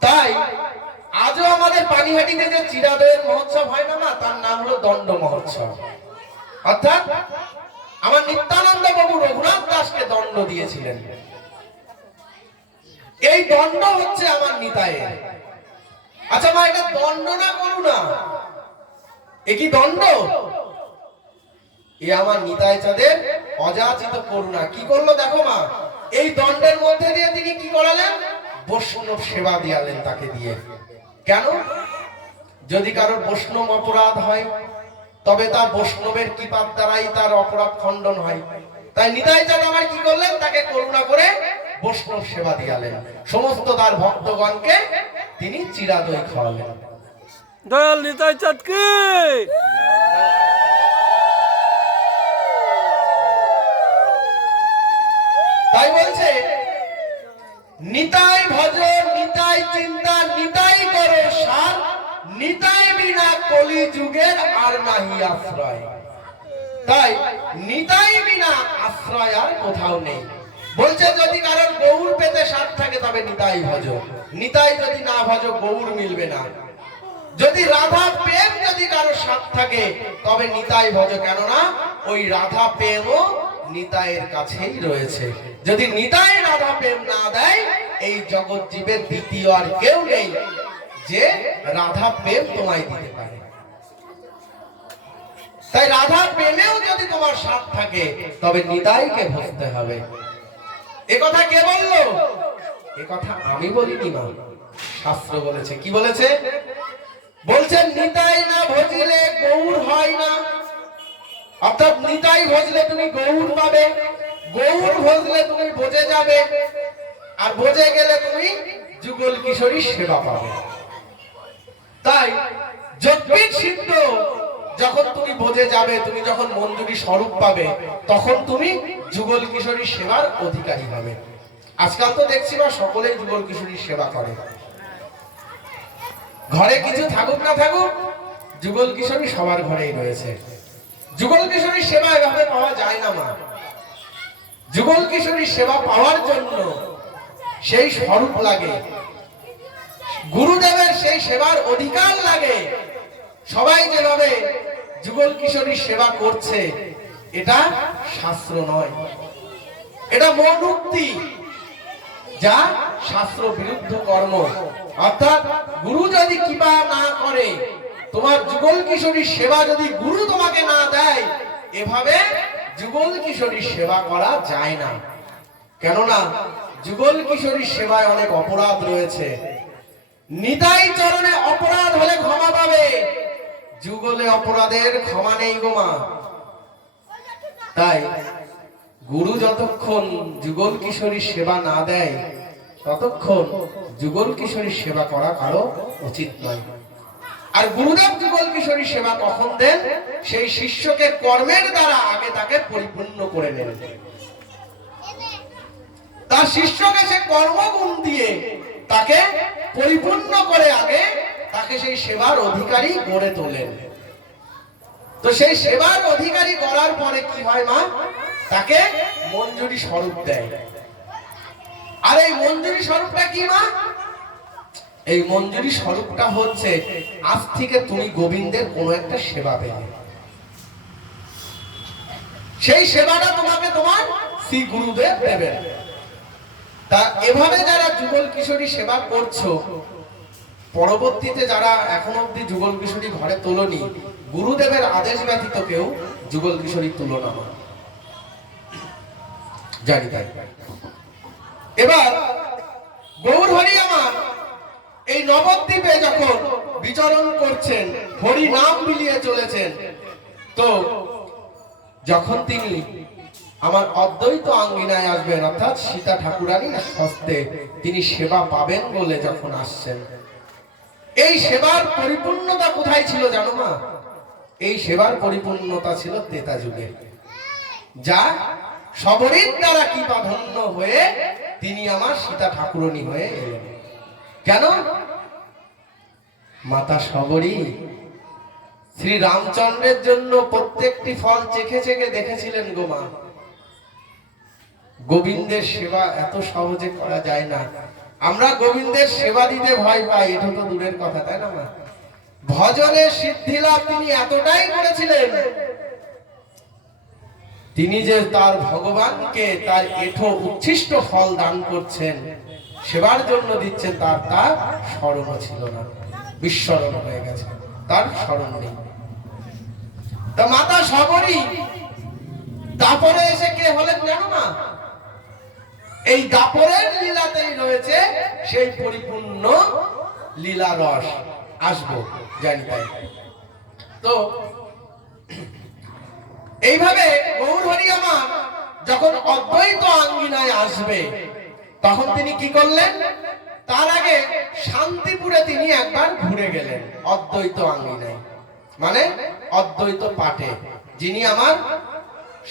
তাই আজও আমাদের পানিহাটিতে যে চিরা দইয়ের মহোৎসব হয় না, তার নাম হলো দণ্ড মহোৎসব। অর্থাৎ আমার নিত্যানন্দ বাবু রঘুনাথ দাসকে দণ্ড দিয়েছিলেন। এই দণ্ড হচ্ছে আমার নিতাইয়ের। আচ্ছা মা, এটা দণ্ড না করুণা? এ কি দণ্ড? এ আমার নিতাই চাঁদের অযাচিত করুণা। কি করলো দেখো মা, এই দণ্ডের মধ্যে দিয়ে তিনি কি করালেন? বৈষ্ণব সেবা দিয়ালেন তাকে দিয়ে। কেন? যদি কারোর বৈষ্ণব অপরাধ হয়, তবে তা বৈষ্ণবের কৃপার দ্বারাই তার অপরাধ খণ্ডন হয়। তাই নিতাই চাঁদ আমার কি করলেন? তাকে করুণা করে বৈষ্ণব সেবা দিয়ালেন। সমস্ত তার ভক্তগণকে তিনি চিরা দই খাওয়ালেন। দয়াল নিতাই চাঁদ কি? তাই বলছে, নিতাই ভজ, নিতাই চিন্তা, নিতাই করো সার, নিতাই বিনা কলি যুগের আর নাহি আশ্রয়। তাই নিতাই বিনা আশ্রয় আর কোথাও নেই। বলছে যদি কারোর গৌর পেতে স্বাদ থাকে তবে নিতাই ভজ, নিতাই যদি না ভজ গৌর মিলবে না। যদি রাধা প্রেম যদি কারোর স্বাদ থাকে তবে নিতাই ভজ, কেননা ওই রাধা প্রেমও নিতাইয়ের কাছেই রয়েছে। যদি নিতাই রাধা প্রেম না দেয়, এই জগৎ জীবের দ্বিতীয় আর কেউ নেই যে রাধা প্রেম তোমায় দিতে পারে। তাই রাধা প্রেমেও যদি তোমার স্বাদ থাকে তবে নিতাইকে ভজতে হবে। এ কথা কে বললো? এ কথা আমি বলিনি মা, শাস্ত্র বলেছে। কি বলেছে? বলছেন নিতাই না ভজিলে গৌর হয় না। অর্থাৎ নিতাই ভজলে তুমি গৌর পাবে, গৌর ভজলে তুমি ভজে যাবে, আর ভজে গেলে তুমি যুগল কিশোরী সেবা পাবে। তাই যজ্ঞিক সিদ্ধ যখন তুমি ভজে যাবে, তুমি যখন মঞ্জুরি স্বরূপ পাবে, তখন তুমি যুগল কিশোরী সেবার অধিকারী হবে। আজকাল তো দেখছি না সকলেই যুগল কিশোরী সেবা করে। ঘরে কিছু থাকুক না থাকুক, যুগল কিশোরী সবার ঘরেই রয়েছে। যুগল কিশোরী সেবা এভাবে পাওয়া যায় না মা। যুগল কিশোরী সেবা পাওয়ার জন্য সেই স্বরূপ লাগে, গুরুদেবের সেই সেবার অধিকার লাগে। সবাই যেভাবে যুগল কিশোরী সেবা করছে, এটা শাস্ত্র নয়, এটা মনোক্তি, যা শাস্ত্র বিরুদ্ধ কর্ম। অর্থাৎ গুরু যদি কৃপা না করে, তোমার যুগল কিশোরী সেবা যদি গুরু তোমাকে না দেয়, এভাবে যুগল কিশোরী সেবা করা যায় না। কেননা যুগল কিশোরী সেবায় অনেক অপরাধ রয়েছে। নিতাই চরণে অপরাধ হলে ক্ষমা পাবে, যুগলে অপরাধের ক্ষমা নেই গো মা। তাই গুরু যতক্ষণ যুগল কিশোরী সেবা না দেয়, ততক্ষণ যুগল কিশোরী সেবা করা কারো উচিত নয়। আর গুরুদেব যুগল কিশোরী সেবা কখন দেন? সেই শিষ্যকে কর্মের দ্বারা আগে তাকে পরিপূর্ণ করে নেন। তার শিষ্যকে সে কর্মগুণ দিয়ে তাকে পরিপূর্ণ করে আগে তাকে সেই সেবার অধিকারী গড়ে তোলেন। তো সেই সেবার অধিকারী করার পরে কি হয় মা, তাকে মঞ্জুরি স্বরূপ দেয়। আর এই মঞ্জুরি স্বরূপটা কি মা? এই মঞ্জুরি স্বরূপটা হচ্ছে আজ থেকে তুমি গোবিন্দের কোনো একটা সেবা পেলে, সেই সেবাটা তোমাকে তোমার শ্রী গুরুদেব দেবেন। তা এভাবে যারা যুগল কিশোরী সেবা করছো, পরবর্তীতে যারা এখন অব্দি যুগল কিশোরী ঘরে তোলনি, গুরুদেবের আদেশ ব্যতীত কেউ যুগল কিশোরী তুলনা না, জানি তাই। এবার গৌর হরি আমার এই নবদ্বীপে যখন বিচরণ করছেন, হরি নাম বিলিয়ে চলেছেন, তো যখন তিনি আমার অদ্বৈত আঙ্গিনায় আসবেন, অর্থাৎ সীতা ঠাকুরানীর হস্তে তিনি সেবা পাবেন বলে যখন আসছেন, এই সেবার পরিপূর্ণতা কোথায় ছিল জানো মা? এই সেবার পরিপূর্ণতা ছিল ত্রেতা যুগে, যা সবরীর দ্বারা কৃপাধন্য হয়ে তিনি আমার সীতা ঠাকুরানী হয়ে এলেন। কেন? মাতা সবরী শ্রী রামচন্দ্রের জন্য প্রত্যেকটি ফল চেখে চেখে দেখেছিলেন গো মা। গোবিন্দের সেবা এত সহজে করা যায় না। আমরা গোবিন্দের সেবা দিতে ভয় পাই, এটা তো দূরের কথা, তাই না মা? ভজনের সিদ্ধি লাভ তিনি এতটাই করেছিলেন, তিনি যে তার ভগবানকে তার এঠো উচ্ছিষ্ট ফল দান করছেন, সেবার জন্য দিচ্ছেন, তার স্মরণ ছিল না, বিস্মরণ হয়ে গেছে, তার স্মরণ নেই। তা মাতা সবরী তারপরে এসে কে হলেন জানো না? এই দাপরের লীলাতেই রয়েছে সেই পরিপূর্ণ লীলা রস। আসবো, জানি তাই। তো এইভাবে গৌর হরি আমার যখন অদ্বৈত আঙ্গিনায় আসবে, তখন তিনি কি করলেন? তার আগে শান্তিপুরে তিনি একবার ঘুরে গেলেন অদ্বৈত আঙ্গিনায়, মানে অদ্বৈত পাঠে, যিনি আমার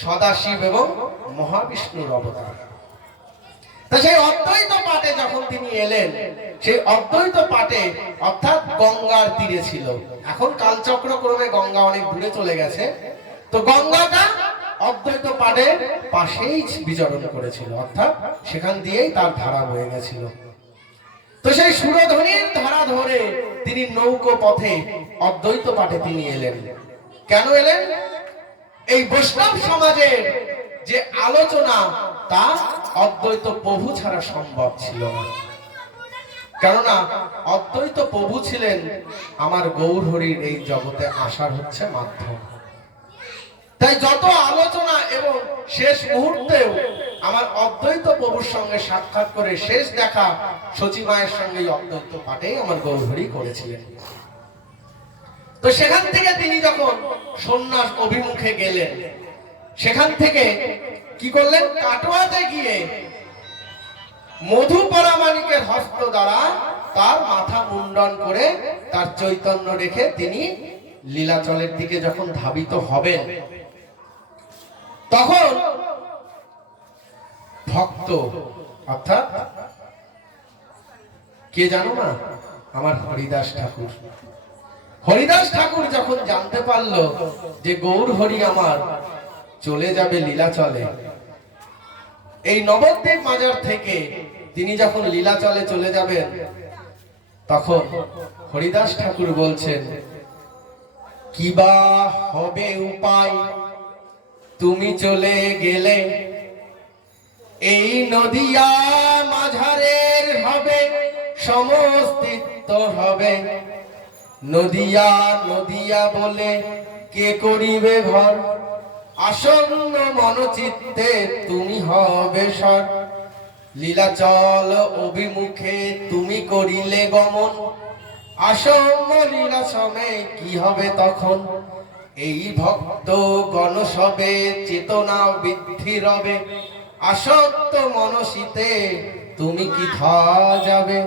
সদাশিব এবং মহাবিষ্ণুর অবতার। তা সেই অদ্বৈত পাঠে যখন তিনি এলেন, সেই অদ্বৈত পাঠে অর্থাৎ গঙ্গার তীরে ছিল। এখন কালচক্র ক্রমে গঙ্গা অনেক দূরে চলে গেছে, তো গঙ্গাটা অদ্বৈত পাঠের পাশেই বিচরণ করেছিল, অর্থাৎ সেখান দিয়েই তার ধারা বয়ে গেছিল। তো সেই সুরধ্বনির ধারা ধরে তিনি নৌকো পথে অদ্বৈত পাঠে তিনি এলেন। কেন এলেন? এই বৈষ্ণব সমাজের যে আলোচনা, তা অদ্বৈত প্রভু ছাড়া সম্ভব ছিল না। কেননা অদ্বৈত প্রভু ছিলেন আমার গৌর হরির এই জগতে আসার হচ্ছে মাধ্যম। তাই যত আলোচনা এবং শেষ মুহূর্তেও আমার অদ্বৈত প্রভুর সঙ্গে সাক্ষাৎ করে শেষ দেখা সচী মায়ের সঙ্গে অদ্বৈত পাঠেই আমার গৌর হরি করেছিলেন। তো সেখান থেকে তিনি যখন সন্ন্যাস অভিমুখে গেলেন, সেখান থেকে কি করলেন? কাটোয়াতে গিয়ে মধু পরামানিকের হস্ত দ্বারা তার মাথা মুন্ডন করে তার চৈতন্য রেখে তিনি লীলাচলের দিকে যখন ধাবিত হবেন, তখন ভক্ত অর্থাৎ কে জানো না? আমার হরিদাস ঠাকুর। হরিদাস ঠাকুর যখন জানতে পারলো যে গৌর হরি আমার চলে যাবে লীলাচলে, এই নবদ্বীপ মাজার থেকে তিনি যখন লীলাচলে চলে যাবেন, তখন হরিদাস ঠাকুর বলছেন, কিবা হবে উপায় তুমি চলে গেলে, এই নদিয়া মাঝারের হবে সমস্তিত্ব হবে, নদিয়া নদিয়া বলে কে করিবে ঘর, আসন্ন মনচিত্তে তুমি হবে সর, লীলাচল অভিমুখে তুমি করিলে গমন, আসন্ন লীলা সময়ে কি হবে তখন, এই ভক্ত গণসবে চেতনা বৃদ্ধি রবে, আসক্ত মনসিতে তুমি কি থা যাবে,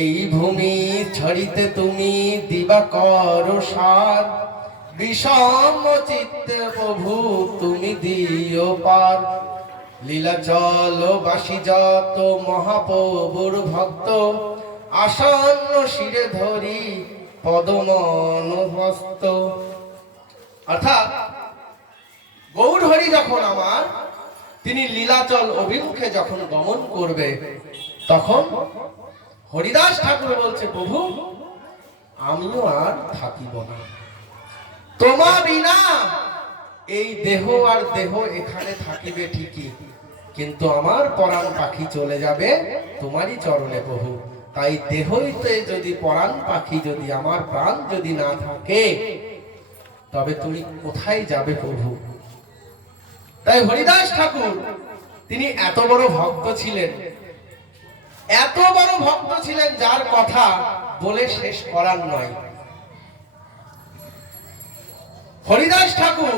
এই ভূমি ছড়িতে তুমি দিবা কর সার, বিষম চিত্তে প্রভু তুমি দিও পার, লীলাচল বাসী যত মহাপ্রভুর ভক্ত, আসন্ন শিরে ধরি পদমন হস্ত। অর্থাৎ গৌর হরি যখন আমার তিনি লীলাচল অভিমুখে যখন গমন করবে, তখন হরিদাস ঠাকুর বলছে, প্রভু আমিও আর থাকিব না, তোমা বিনা এই দেহ আর দেহ এখানে থাকিবে ঠিকই, কিন্তু আমার পরাণ পাখি চলে যাবে তোমারই চরণে প্রভু। তাই দেহইতে যদি পরাণ পাখি, যদি আমার প্রাণ যদি না থাকে, তবে তুমি কোথায় যাবে প্রভু? তাই হরিদাস ঠাকুর তিনি এত বড় ভক্ত ছিলেন, এত বড় ভক্ত ছিলেন, যার কথা বলে শেষ করার নয়। হরিদাস ঠাকুর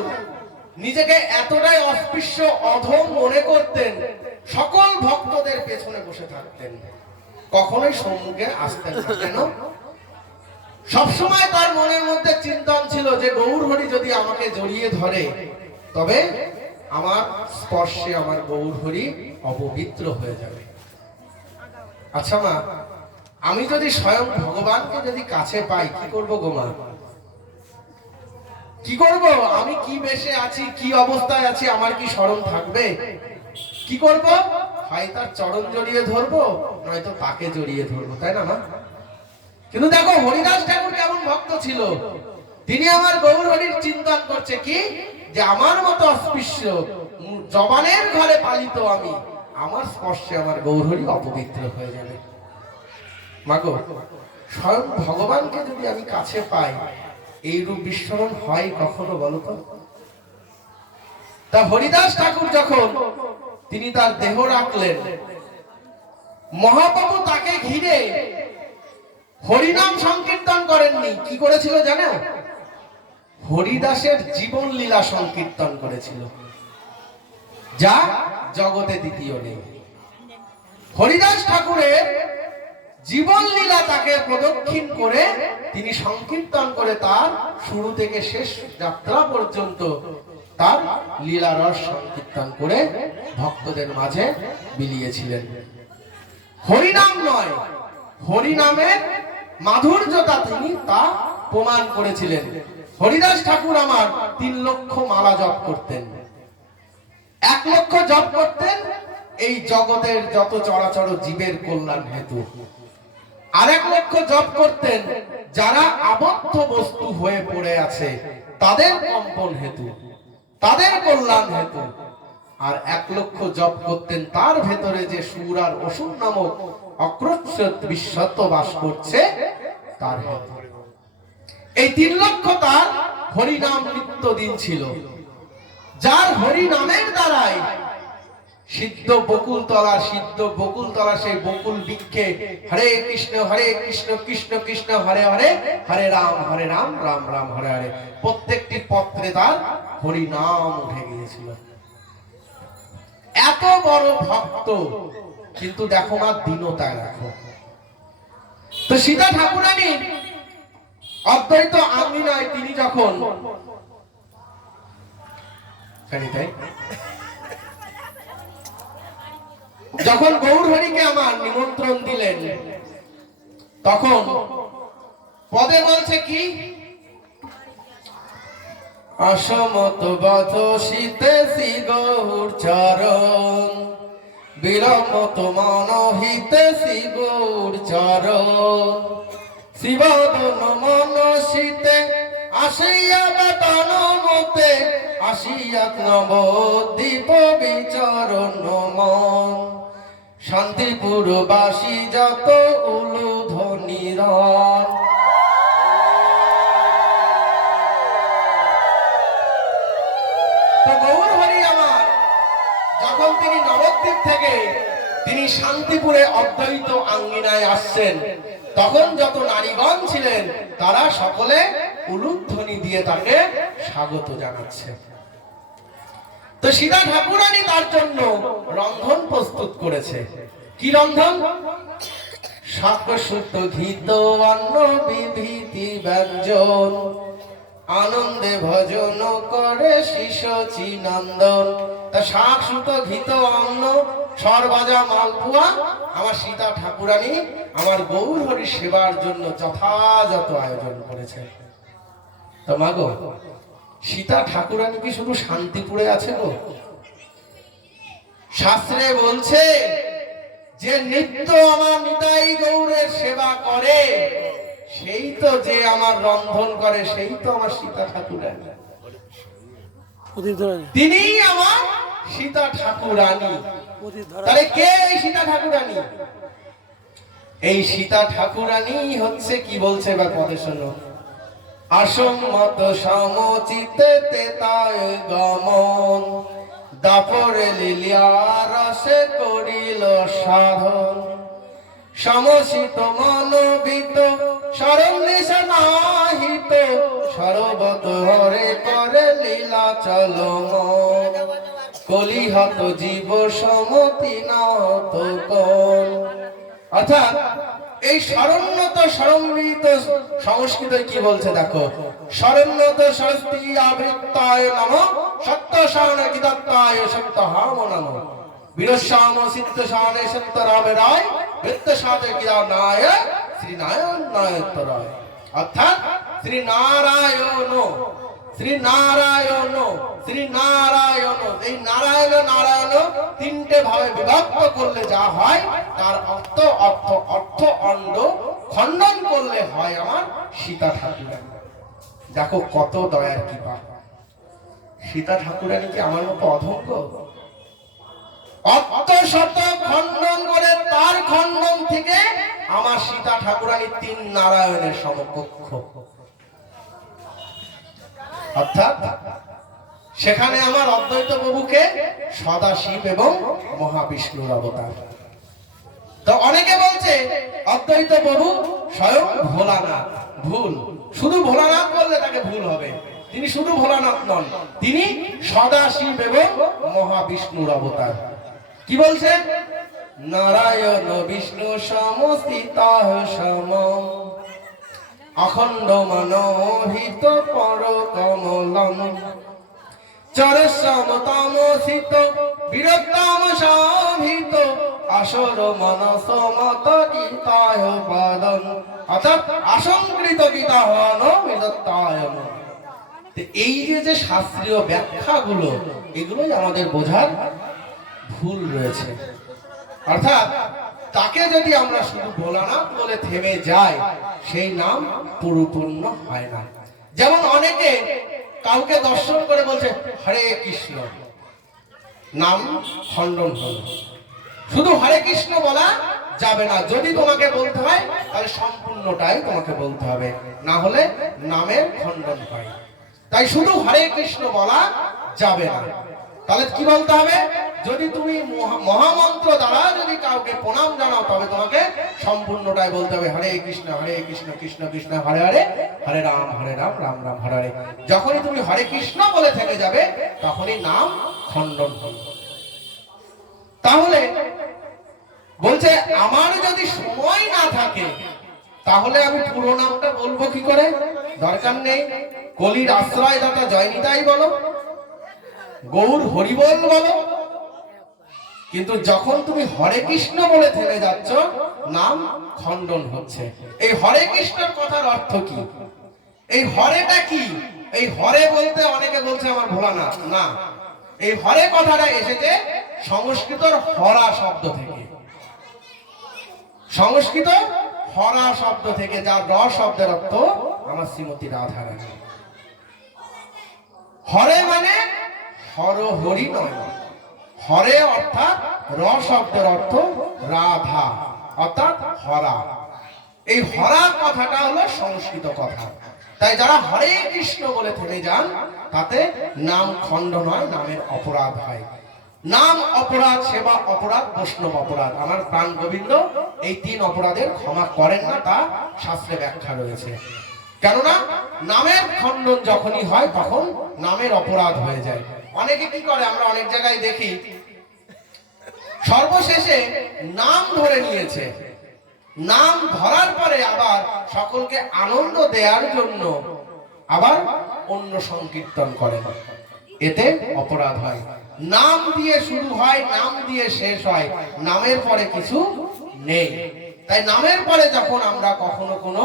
নিজেকে এতটাই অস্পৃশ্য অধম মনে করতেন, সকল ভক্তদের পেছনে বসে থাকতেন, কখনোই সম্মুখে আসতেন না। কেন? সবসময় তার মনের মধ্যে চিন্তন ছিল যে গৌর হরি যদি আমাকে জড়িয়ে ধরে, তবে আমার স্পর্শে আমার গৌর হরি অপবিত্র হয়ে যাবে। আচ্ছা মা, আমি যদি স্বয়ং ভগবানকে যদি কাছে পাই, কি করব গো মা? কি করব? আমি কি বেশে আছি, কি অবস্থায় আছি, আমার কি স্মরণ থাকবে? কি করব? হয় তার চরণ জড়িয়ে ধরবো, নয়তো তাকে জড়িয়ে ধরবো, তাই না মা? কিন্তু দেখো হরিদাস ঠাকুর কেমন ভক্ত ছিল, তিনি আমার গৌর হরির চিন্তন করছে কি, যে আমার মতো অস্পৃশ্য জবানের ঘরে পালিত আমি, আমার স্পর্শে আমার গৌর হরি অপবিত্র হয়ে যাবে। মাগো, স্বয়ং ভগবানকে যদি আমি কাছে পাই, এই রূপ বিস্মরণ হয় কখনো বলো তো? তা হরিদাস ঠাকুর যখন তিনি তার দেহ রাখলেন, মহাপ্রভু তাকে ঘিরে হরিনাম সংকীর্তন করেননি, কি করেছিল জানো? হরিদাসের জীবন লীলা সংকীর্তন করেছিল, যা জগতে দ্বিতীয় নেই। হরিদাস ঠাকুরের জীবন লীলা তাকে প্রদক্ষিণ করে তিনি সংকীর্তন করে তার শুরু থেকে শেষ যাত্রা পর্যন্ত তার লীলা রস সংকীর্তন করে ভক্তদের মাঝে বিলিয়েছিলেন। হরিনাম নয়, হরিনামের মাধুর্যতা তিনি তা প্রমাণ করেছিলেন। হরিদাস ঠাকুর আমার 3 লক্ষ মালা জপ করতেন, 1 লক্ষ জপ করতেন এই জগতের যত চরাচর জীবের কল্যাণ হেতু, আর 1 লক্ষ জপ করতেন যারা আবদ্ধ বস্তু হয়ে পড়ে আছে তাদের কম্পন হেতু, তাদের কল্যাণ হেতু, আর 1 লক্ষ জপ করতেন তার ভেতরে যে সুর আর অসুর নামক অক্রোচ্ছদ বিশ্বত বাস করছে তার হেতু। এই 3 লক্ষ তার হরিনাম নিত্য দিন ছিল, যার হরিনামের দ্বারাই সিদ্ধ বকুলতলা সেই বকুল বৃক্ষে হরে কৃষ্ণ কৃষ্ণ কৃষ্ণ হরে হরে, হরে রাম রাম রাম হরে হরে, প্রত্যেকটি পত্রে তার হরিনাম উঠে গিয়েছিল। এত বড় ভক্ত, কিন্তু দেখো মা দীনতা দেখো। তো সীতা ঠাকুরানী অদ্বৈত আঙ্গিনায় তিনি যখন যখন গৌর হরিকে আমার নিমন্ত্রণ দিলেন, তখন পদে বলছে কি, অসমত বধ শীতেছি গৌর চরণ, বিরমত মন হিতেছি গৌর চরণ, শিবদন মন শীতে আসিয়া বাতন মতে, আসিয়া নবদ্বীপ বিচরণ মন, শান্তিপুর বাসী যত উলুধ্বনি রণ। তো গৌর হরি আমার যখন তিনি নবদ্বীপ থেকে তিনি শান্তিপুরে অদ্বৈত আঙ্গিনায় আসছেন, তখন যত নারীগণ ছিলেন তারা সকলে উলুধ্বনি দিয়ে তাকে স্বাগত জানাচ্ছে। তো সীতা ঠাকুরানী তার জন্য রন্ধন প্রস্তুত করেছে। কি রন্ধন? শাক শুদ্ধ ঘিত অন্ন বিভূতি ব্যঞ্জন, আনন্দে ভজন করে শিশচি নন্দন। তা শাক সুতো ঘিত অন্ন সরবাজা মালপুয়া আমার সীতা ঠাকুরানী আমার গৌর হরি সেবার জন্য যথাযথ আয়োজন করেছে। তো মাগো, সীতা ঠাকুরানী কি শুধু শান্তিপুরে আছে গো? শাস্ত্রে বলছে যে নিত্য আমার নিতাই গৌরের সেবা করে, সেই তো যে আমার রন্ধন করে, সেই তো আমার সীতা ঠাকুরানী। তিনি আমার সীতা ঠাকুরানী। তাহলে কে এই সীতা ঠাকুরানী? এই সীতা ঠাকুরানী হচ্ছে, কি বলছে এবার পদে শোনো, আসম্মত সমচিতে তেতায় গমন, দাপরে লিলিয়া রসে করিল সাধন, সমসিত মনোবিত সরন্নিশা নাহিত, সর্বত হরে করে লীলা চলমন, কলিহত জীব সমতি নাহত কোন। অর্থাৎ এই শরণ্যত সরম্বিত সংস্কৃত কি বলছে দেখো, শরণ্যত সরস্বতী আবৃত্তায় নমঃ, সত্য শান গীতাত্তায় সত্য হাম নমঃ, বীরশ্যাম সিদ্ধ শানে সত্য রামে রায়, বৃত্ত সাথে গীতা নায় শ্রী নারায়ণ নায়তরায়। অর্থাৎ শ্রী নারায়ণ, শ্রী নারায়ণ, শ্রী নারায়ণ। এই নারায়ণ নারায়ণ তিনটে ভাবে বিভক্ত করলে যা হয় তার অর্থ অর্থ অর্থ অণ্ড খণ্ডন করলে হয় আমার সীতা ঠাকুরানী। দেখো কত দয়ার কৃপা। সীতা ঠাকুরানী কি আমার মতো অধঙ্গ? অর্থ শত খণ্ডন করে তার খণ্ডন থেকে আমার সীতা ঠাকুরানী তিন নারায়ণের সমকক্ষ। অর্থাৎ সেখানে আমার অদ্বৈত প্রভুকে সদাশিব এবং মহাবিষ্ণুর অবতার। তো অনেকে বলছে অদ্বৈত প্রভু স্বয়ং ভোলানাথ। ভুল। শুধু ভোলানাথ বললে তাকে ভুল হবে। তিনি শুধু ভোলানাথ নন, তিনি সদাশিব এবং মহাবিষ্ণুর অবতার। কি বলছে? নারায়ণ বিষ্ণু সমস্তিতাঃ সমম, অখণ্ড মনোহিত পর কমলম, চরসম তামসিত বীরত্তম সংহিত, আসর মনস মত গীতায় পদম। অর্থাৎ আসংকৃত গীতা হন বিদত্তায়। এই যে শাস্ত্রীয় ব্যাখ্যাগুলো, এগুলোই আমাদের বোঝার ভুল রয়েছে। অর্থাৎ তাকে যদি আমরা শুধু ভোলানাথ বলে থেমে যাই, সেই নাম পরিপূর্ণ হয় না। যেমন অনেকে কাউকে দর্শন করে বলছে হরে কৃষ্ণ, নাম খণ্ডন হল। শুধু হরে কৃষ্ণ বলা যাবে না। যদি তোমাকে বলতে হয় তাহলে সম্পূর্ণটাই তোমাকে বলতে হবে, না হলে নামের খণ্ডন হয়। তাই শুধু হরে কৃষ্ণ বলা যাবে না। তাহলে কি বলতে হবে? যদি তুমি মহামন্ত্র দ্বারা যদি কাউকে প্রণাম জানাও, তবে তোমাকে সম্পূর্ণটাই বলতে হবে হরে কৃষ্ণ কৃষ্ণ কৃষ্ণ হরে হরে, হরে রাম রাম রাম হরে হরে। যখনই তুমি হরে কৃষ্ণ বলে থেকে যাবে, তখনই নাম খণ্ডন হবে। তাহলে বলছে আমার যদি সময় না থাকে, তাহলে আমি পুরো নামটা বলবো কি করে? দরকার নেই। কলির আশ্রয় দাতা জয়নিতাই বলো, গৌর হরিবল বলো, কিন্তু যখন তুমি হরে কৃষ্ণ বলে থেমে যাচ্ছ, নাম খণ্ডন হচ্ছে। এই হরে কৃষ্ণের কথার অর্থ কি? এই হরেটা কি? এই হরে বলতে অনেকে বলছে আমার ভোলানাথ, না। এই হরে কথাটা এসেছে সংস্কৃতর হরা শব্দ থেকে। সংস্কৃত হরা শব্দ থেকে, যার র শব্দের অর্থ আমার শ্রীমতী রাধারানী। হরে মানে হর হরি নয়। হরে অর্থাৎ র শব্দের অর্থ রাধা, অর্থাৎ হরা। এই হরা কথাটা হলো সংস্কৃত কথা। তাই যারা হরে কৃষ্ণ বলে থেমে যান, তাতে নাম খণ্ডন হয়, নামের অপরাধ হয়। নাম অপরাধ, সেবা অপরাধ, বৈষ্ণব অপরাধ। আমার প্রাণ গোবিন্দ এই তিন অপরাধের ক্ষমা করেন না, তা শাস্ত্রে ব্যাখ্যা রয়েছে। কেননা নামের খণ্ডন যখনই হয়, তখন নামের অপরাধ হয়ে যায়। অনেকে কি করে, আমরা অনেক জায়গায় দেখি, সর্বশেষে নাম ধরে নিয়েছে। নাম ধরার পরে আবার সকলকে আনন্দ দেওয়ার জন্য আবার অন্য সংকীর্তন করেন, এতে অপরাধ হয়। নাম দিয়ে শুরু হয়, নাম দিয়ে শেষ হয়, নামের পরে কিছু নেই। তাই নামের পরে যখন আমরা কখনো কোনো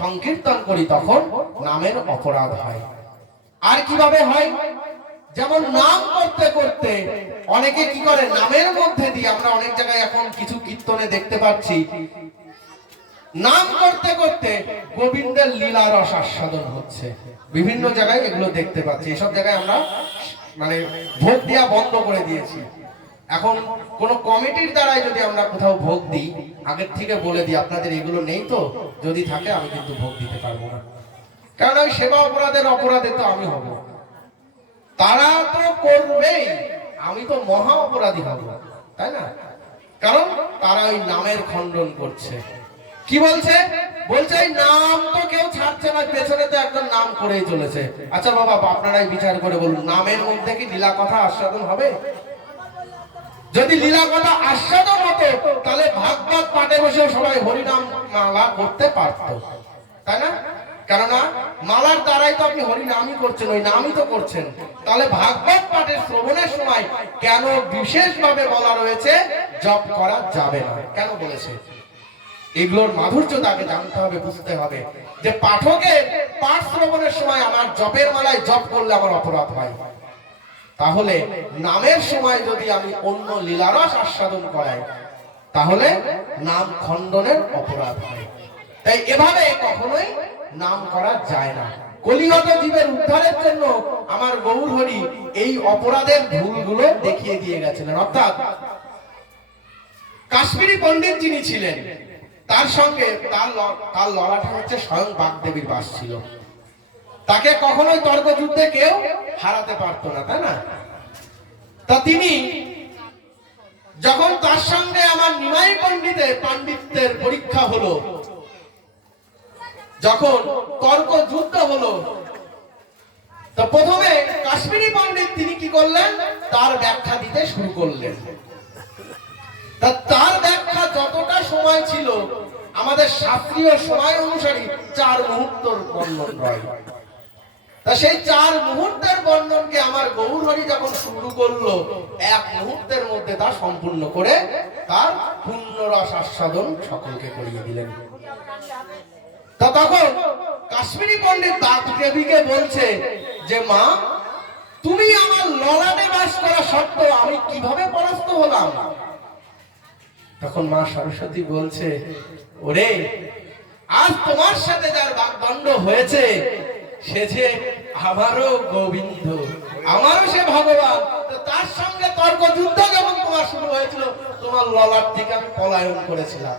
সংকীর্তন করি তখন নামের অপরাধ হয়। আর কিভাবে হয়? যেমন নাম করতে করতে অনেকে কি করে, নামের মধ্যে দিয়ে আমরা অনেক জায়গায় এখন কিছু কীর্তনে দেখতে পাচ্ছি, নাম করতে করতে গোবিন্দের লীলা রস আস্বাদন হচ্ছে। বিভিন্ন জায়গায় এগুলো দেখতে পাচ্ছি। এসব জায়গায় আমরা মানে ভোগ দেওয়া বন্ধ করে দিয়েছি। এখন কোন কমিটির দ্বারাই যদি আমরা কোথাও ভোগ দিই, আগের থেকে বলে দিই আপনাদের এগুলো নেই তো, যদি থাকে আমি কিন্তু ভোগ দিতে পারবো না, কারণ ওই সেবা অপরাধের অপরাধে তো আমি হব, তারা তো করবেই, আমি তো মহা অপরাধী হব, তাই না? কারণ তারা ওই নামের খণ্ডন করছে। কি বলছে? বলছে এই নাম তো কেউ ছাড়ছে না, পেছনে তো একদম নাম করেই চলেছে। আচ্ছা বাবা, আপনারাই বিচার করে বলুন, নামের মধ্যে কি লীলা কথা আস্বাদন হবে? যদি লীলা কথা আস্বাদন হতো তাহলে ভাগবত পাঠে বসে সবাই হরিনাম মালা করতে পারত, তাই না? কেননা মালার দ্বারাই তো আপনি হরিনামই করছেন, ওই নামই তো করছেন। তাহলে ভাগবত পাঠের শ্রবণের সময় কেন বিশেষভাবে বলা রয়েছে জপ করা যাবে না? কেন বলেছে? এগুলোর মাধুর্য তাকে জানতে হবে, বুঝতে হবে যে পাঠকের পাঠ শ্রবণের সময় আমার জপের মালায় জপ করলে আমার অপরাধ হয়, তাহলে নামের সময় যদি আমি অন্য লীলারস আস্বাদন করাই তাহলে নাম খণ্ডনের অপরাধ হয়। তাই এভাবে কখনোই নাম করা যায় না। কলিগত জীবের উদ্ধারের জন্য আমার গৌর হরি এই অপরাধের ভুলগুলো দেখিয়ে দিয়ে গেছিলেন। অর্থাৎ কাশ্মীরি পণ্ডিত যিনি ছিলেন তার সঙ্গে তার লড়াটা হচ্ছে স্বয়ং বাগদেবীর বাস ছিল। তাকে কখনোই তর্ক যুদ্ধে কেউ হারাতে পারতো না, তাই না? তা তিনি যখন তার সঙ্গে আমার নিমাই পণ্ডিতের পাণ্ডিত্যের পরীক্ষা হলো, যখন তর্ক যুদ্ধ হলো, তো প্রথমে কাশ্মীরি পণ্ডিত তিনি কি করলেন, তার ব্যাখ্যা দিতে শুরু করলেন। তার ব্যাখ্যা যতটা সময় ছিল আমাদের শাস্ত্রীয় সময় অনুসারে 4 মুহূর্তের বর্ণন হয়। তা সেই 4 মুহূর্তের বর্ণনকে আমার গৌর হরি যখন শুরু করলো, 1 মুহূর্তের মধ্যে তা সম্পূর্ণ করে তার পূর্ণ রস আস্বাদন সকলকে করিয়ে দিলেন। তা তখন কাশ্মীরি পণ্ডিত বাগদেবীকে বলছে যে মা, তুমি আমার ললাটে বাস করা সত্ত্বেও আমি কিভাবে পরাস্ত হলাম? তখন মা সরস্বতী বলছে, ওরে, আজ তোমার সাথে যার বাগদণ্ড হয়েছে সে যে আমারও গোবিন্দ, আমারও সে ভগবান। তার সঙ্গে তর্ক যুদ্ধ যেমন তোমার শুরু হয়েছিল, তোমার ললাট থেকে আমি পলায়ন করেছিলাম।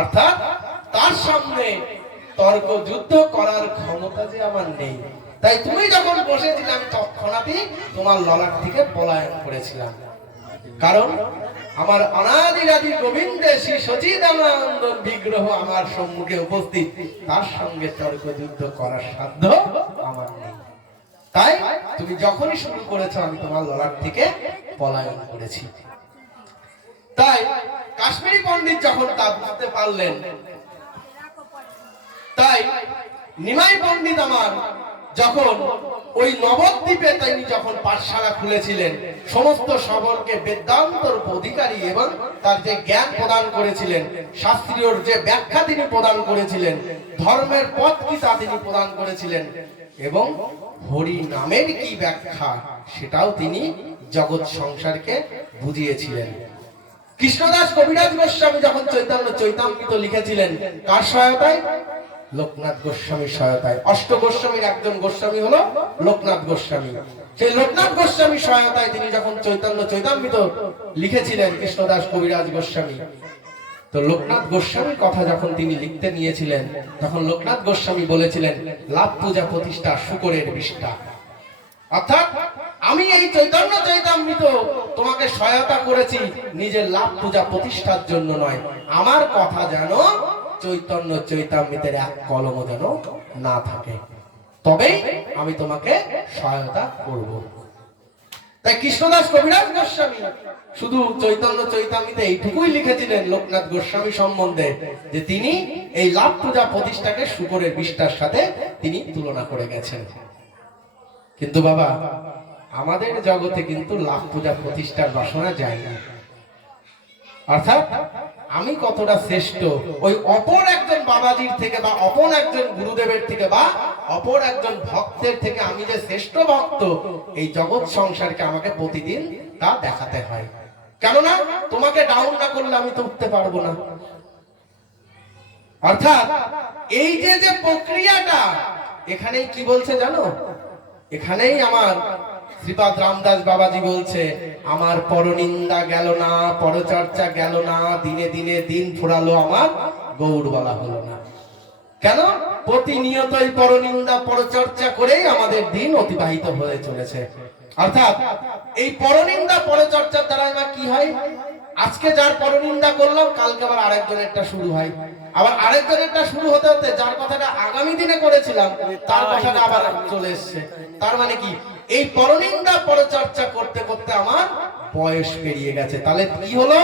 অর্থাৎ তার সামনে তর্ক যুদ্ধ করার ক্ষমতা যে আমার নেই, তাই তুমি যখন বসেছিলে আমি তৎক্ষণাৎই তোমার ললাট থেকে পলায়ন করেছিলাম। কারণ আমার অনাদিরাদি গোবিন্দের শ্রী সচিদানন্দ বিগ্রহ আমার সম্মুখে উপস্থিত, তার সঙ্গে তর্ক যুদ্ধ করার সাধ্য আমার নেই। তাই তুমি যখনই শুরু করেছো আমি তোমার ললাট থেকে পলায়ন করেছি। তাই কাশ্মীরি পণ্ডিত যখন তা বুঝতে পারলেন, তাই নিমাই পণ্ডিত আমার যখন ওই নবদ্বীপে তিনি যখন পাঠশালা খুলেছিলেন, সমস্ত সবরকে বেদান্তর অধিকারী এবং তার যে জ্ঞান প্রদান করেছিলেন, শাস্ত্রীয় যে ব্যাখ্যা তিনি প্রদান করেছিলেন, ধর্মের পথ কি তা তিনি প্রদান করেছিলেন, এবং হরি নামের কি ব্যাখ্যা সেটাও তিনি জগৎ সংসারকে বুঝিয়েছিলেন। কৃষ্ণদাস কবিরাজ গোস্বামী যখন চৈতন্য চৈতামৃত লিখেছিলেন, কার সহায়তায়? লোকনাথ গোস্বামীর সহায়তায়। অষ্ট গোস্বামীর একজন গোস্বামী হলো লোকনাথ গোস্বামী। সেই লোকনাথ গোস্বামীর সহায়তায় তিনি যখন চৈতন্য চৈতামৃত লিখেছিলেন কৃষ্ণদাস কবিরাজ গোস্বামী, তো লোকনাথ গোস্বামীর কথা যখন তিনি লিখতে নিয়েছিলেন, তখন লোকনাথ গোস্বামী বলেছিলেন, লাভ পূজা প্রতিষ্ঠা শুকরের বিষ্ঠা। অর্থাৎ আমি এই চৈতন্য চৈতামৃত তোমাকে সহায়তা করেছি নিজের লাভ পূজা প্রতিষ্ঠার জন্য নয়, আমার কথা যেন চৈতন্য চৈতামৃতের এক কলম যেন না থাকে, তবেই আমি তোমাকে সহায়তা করব। তাই কৃষ্ণদাস কবিরাজ গোস্বামী শুধু চৈতন্য চৈতামিতে এইটুকুই লিখেছিলেন লোকনাথ গোস্বামী সম্বন্ধে, যে তিনি এই লাভ পূজা প্রতিষ্ঠাকে শূকরের বিষ্ঠার সাথে তিনি তুলনা করে গেছেন। কিন্তু বাবা, আমাদের জগতে কিন্তু লাভ পূজা প্রতিষ্ঠার বাসনা যায় না। অর্থাৎ আমি কতটা শ্রেষ্ঠ ওই অপর একজন বাবাজির থেকে বা অপর একজন গুরুদেবের থেকে বা অপর একজন ভক্তের থেকে আমি যে শ্রেষ্ঠ ভক্ত, এই জগৎ সংসারকে আমাকে প্রতিদিন তা দেখাতে হয়। কেননা তোমাকে ডাউন না করলে আমি তো উঠতে পারবো না। অর্থাৎ এই যে প্রক্রিয়াটা, এখানেই কি বলছে জানো? এখানেই আমার শ্রীপাদ রামদাস বাবাজি বলছে, আমার পরনিন্দা গেল না, পরচর্চা গেল না, দিনে দিনে দিন ফুরালো আমার, গৌর বলা হলো না। কেন? প্রতিনিয়তই পরনিন্দা পরচর্চা করেই আমাদের দিন অতিবাহিত হয়ে চলেছে। অর্থাৎ এই পরনিন্দা পরচর্চার দ্বারা আমার কি হয়? আজকে যার পরনিন্দা করলাম, কালকে আবার আরেকজনেরটা শুরু হয়, আবার আরেকজনেরটা শুরু হতে হতে যার কথাটা আগামী দিনে করেছিলাম তার কথাটা আবার চলে এসছে। তার মানে কি? এই পরনিন্দা পরচর্চা করতে করতে আমার বয়স পেরিয়ে গেছে। তাহলে কি হলো?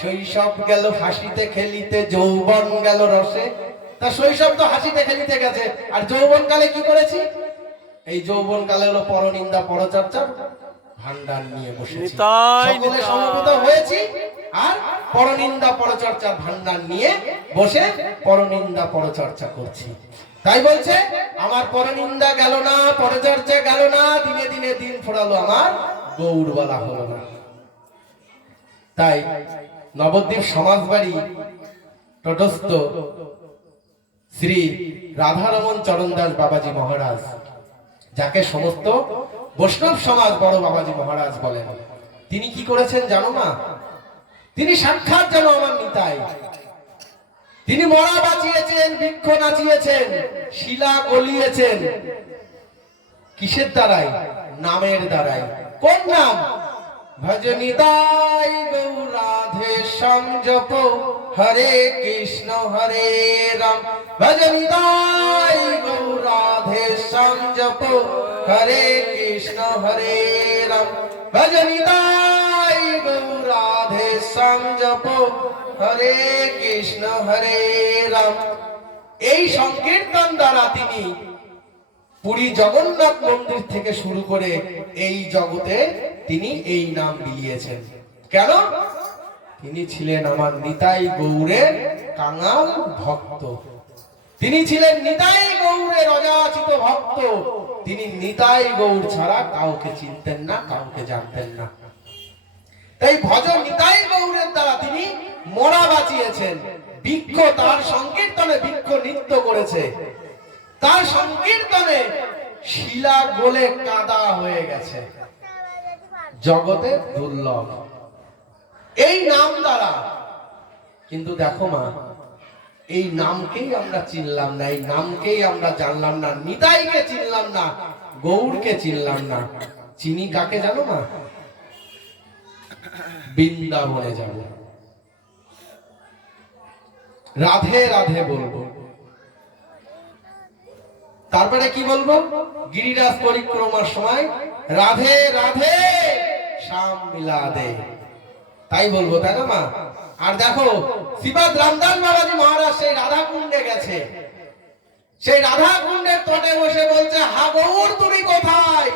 শৈশব গেল হাসিতে খেলিতে, যৌবন গেল রসে। তা শৈশব তো হাসিতে খেলিতে গেছে, আর যৌবন কালে কি করেছি? এই যৌবন কালে হলো পরনিন্দা পরচর্চার ভান্ডার নিয়ে বসেছি, সকলে সমবেত হয়েছি আর পরনিন্দা পরচর্চার ভান্ডার নিয়ে বসে পরনিন্দা পরচর্চা করছি। তাই বলছে, আমার পরনিন্দা গেল না, পরচর্চা গেল না, দিনে দিনে দিন ফুরালো আমার, গৌর বলা হলো না। তাই নবদ্বীপ সমাজবাড়ি তটস্থ শ্রী রাধারমন চরণদাস বাবাজি মহারাজ, যাকে সমস্ত বৈষ্ণব সমাজ বড় বাবাজি মহারাজ বলেন, তিনি কি করেছেন জানো না? তিনি সাক্ষাৎ যেন আমার নিতাই। তিনি মরা বাঁচিয়েছেন, বৃক্ষ নাচিয়েছেন, শিলা গলিয়েছেন। কিসের দ্বারাই? নামের দ্বারাই। কোন নাম? ভজ নিতাই গৌর রাধে শ্যাম জপ, হরে কৃষ্ণ হরে রাম। ভজ নিতাই গৌর রাধে শ্যাম জপ, হরে কৃষ্ণ হরে রাম। ভজ নিতাই গৌর রাধে শ্যাম জপ, হরে কৃষ্ণ হরে রাম। এই সংকীর্তন দ্বারা তিনি পুরী জগন্নাথ মন্দির থেকে শুরু করে এই জগতে তিনি এই নাম দিয়েছেন। কেন? তিনি ছিলেন আমার নিতাই গৌরের কাঙাল ভক্ত। তিনি ছিলেন নিতাই গৌরের অযাচিত ভক্ত। তিনি নিতাই গৌর ছাড়া কাউকে চিনতেন না, কাউকে জানতেন না। তাই ভজ নিতাই গৌরের দ্বারা তিনি মরা বাঁচিয়েছেন। বৃক্ষ তার সংকীর্তনে বৃক্ষ নৃত্য করেছে, তার সংকীর্তনে শিলা গলে কাদা হয়ে গেছে। জগতে দুর্লভ এই নাম দ্বারা। কিন্তু দেখো মা, এই নামকেই আমরা চিনলাম না, এই নামকেই আমরা জানলাম না, নিতাইকে চিনলাম না, গৌরকে চিনলাম না। চিনি কাকে জানো মা? বৃন্দাবনে যাব, রাধে রাধে বলবো। তারপরে কি বলবো? গিরিরাজ পরিক্রমার সময় রাধে রাধে শ্যাম মিলা দে, তাই বলবো, তাই না মা? আর দেখো, শ্রীপাদ রামদাস বাবাজি মহারাজ সেই রাধা কুণ্ডে গেছে, সেই রাধা কুণ্ডের তটে বসে বলছে, হা গৌর তুমি কোথায়,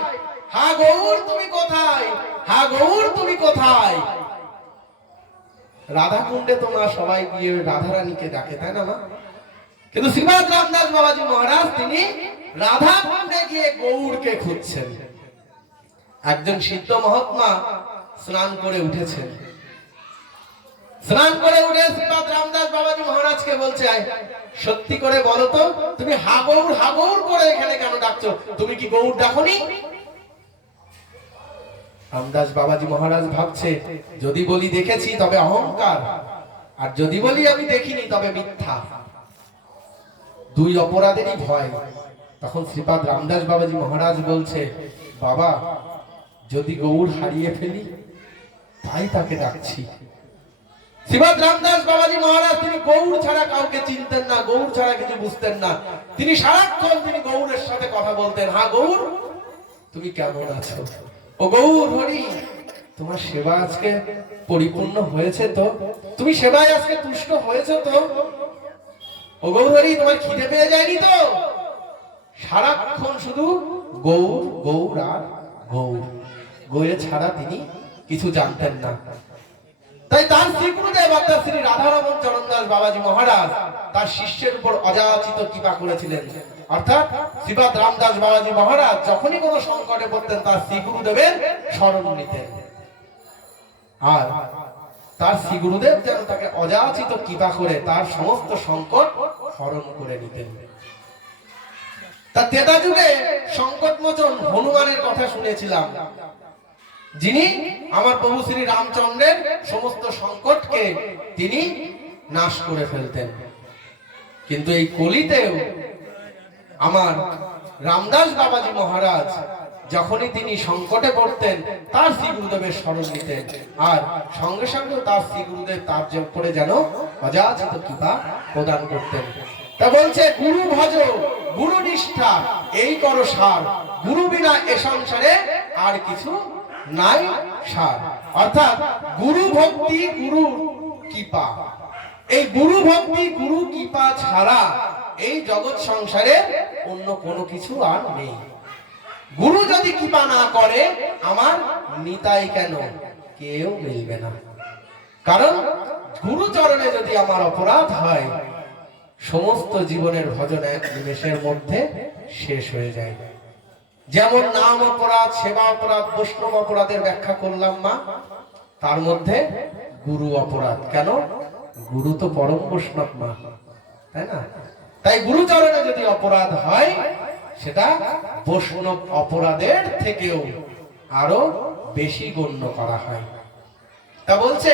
হা গৌর তুমি কোথায়, হা গৌর তুমি কোথায়। রাধা কুণ্ডে তো মা সবাই গিয়ে রাধারানীকে ডাকে, তাই না মা? কিন্তু শ্রীপাদ রামদাস বাবাজি মহারাজ তিনি রাধা কুণ্ডে গিয়ে গৌরকে খুঁজছেন। একজন সিদ্ধ মহাত্মা স্নান করে উঠেছেন, স্নান করে উঠে শ্রীপাদ রামদাস বাবাজি মহারাজকে বলছে, সত্যি করে বলো তো, তুমি হাগৌর করে এখানে কেন ডাকছো? তুমি কি গৌর ডাকনি? রামদাস বাবাজি মহারাজ ভাবছে, যদি বলি দেখেছি তবে অহংকার, আর যদি বলি আমি দেখিনি তবে মিথ্যা। দুই অপরাধেরই ভয়। তখন শ্রীপাদ রামদাস বাবাজি মহারাজ বলছে, বাবা, যদি গৌর হারিয়ে ফেলি তাই তাকে ডাকছি। শ্রীপাদ রামদাস বাবাজি মহারাজ তিনি গৌর ছাড়া কাউকে চিনতেন না, গৌর ছাড়া কিছু বুঝতেন না। তিনি সারাক্ষণ তিনি গৌরের সাথে কথা বলতেন, হ্যাঁ গৌর তুমি কেমন আছো, ও গৌর হরি, তোমার সেবা আজকে পরিপূর্ণ হয়েছে তো? তুমি সেবায় আজকে তুষ্ট হয়েছে তো? ও গৌর হরি, তোমার খিদে পেয়ে যায়নি তো? সারাক্ষণ শুধু গৌর গৌর আর গৌর, গৌরে ছাড়া তিনি কিছু জানতেন না। তাই তার শ্রী গুরুদেব অর্থাৎ শ্রী রাধারমণ চরণদাস বাবাজি মহারাজ তার শিষ্যের উপর অযাচিত কৃপা করেছিলেন। অর্থাৎ শ্রীপাদ রামদাস বাবাজি মহারাজ যখনই কোনো সংকটে পড়তেন তার শ্রী গুরুদেবের শরণ নিতেন, আর তার শ্রী গুরুদেব যেন তাকে অযাচিত কৃপা করে তার সমস্ত সংকট হরণ করে নিতেন। তার ত্রেতা যুগে সংকট মোচন হনুমানের কথা শুনেছিলাম, যিনি আমার প্রভু শ্রী রামচন্দ্রের সমস্ত সংকটকে তিনি নাশ করে ফেলতেন। কিন্তু এই কলিতেও আমার রামদাস বাবাজি মহারাজ যখনই তিনি সংকটে পড়তেন তার শ্রী গুরুদেবের স্মরণ নিতেন, আর সঙ্গে সঙ্গে তার শ্রী গুরুদেব তার উপরে যেন অযাচিত কৃপা প্রদান করতেন। তা বলছে, গুরু ভজ গুরু নিষ্ঠা এই করো সার, গুরু বিনা এ সংসারে আর কিছু নাই সার। অর্থাৎ গুরু ভক্তি গুরু কৃপা, এই গুরু ভক্তি গুরু কৃপা ছাড়া এই জগৎ সংসারে অন্য কোনো কিছু আর নেই। গুরু যদি কৃপা না করে আমার নিতাই কেন কেউ মিলবে না। কারণ গুরু চরণে যদি আমার অপরাধ হয় সমস্ত জীবনের ভজন এক নিমেষের মধ্যে শেষ হয়ে যায়। যেমন নাম অপরাধ, সেবা অপরাধ, বৈষ্ণব অপরাধের ব্যাখ্যা করলাম মা, তার মধ্যে গুরু অপরাধ। কেন? গুরু তো পরম বৈষ্ণব মা, তাই না? তাই গুরু চরণে যদি অপরাধ হয় সেটা বৈষ্ণব অপরাধের থেকেও আরো বেশি গণ্য করা হয়। তা বলছে,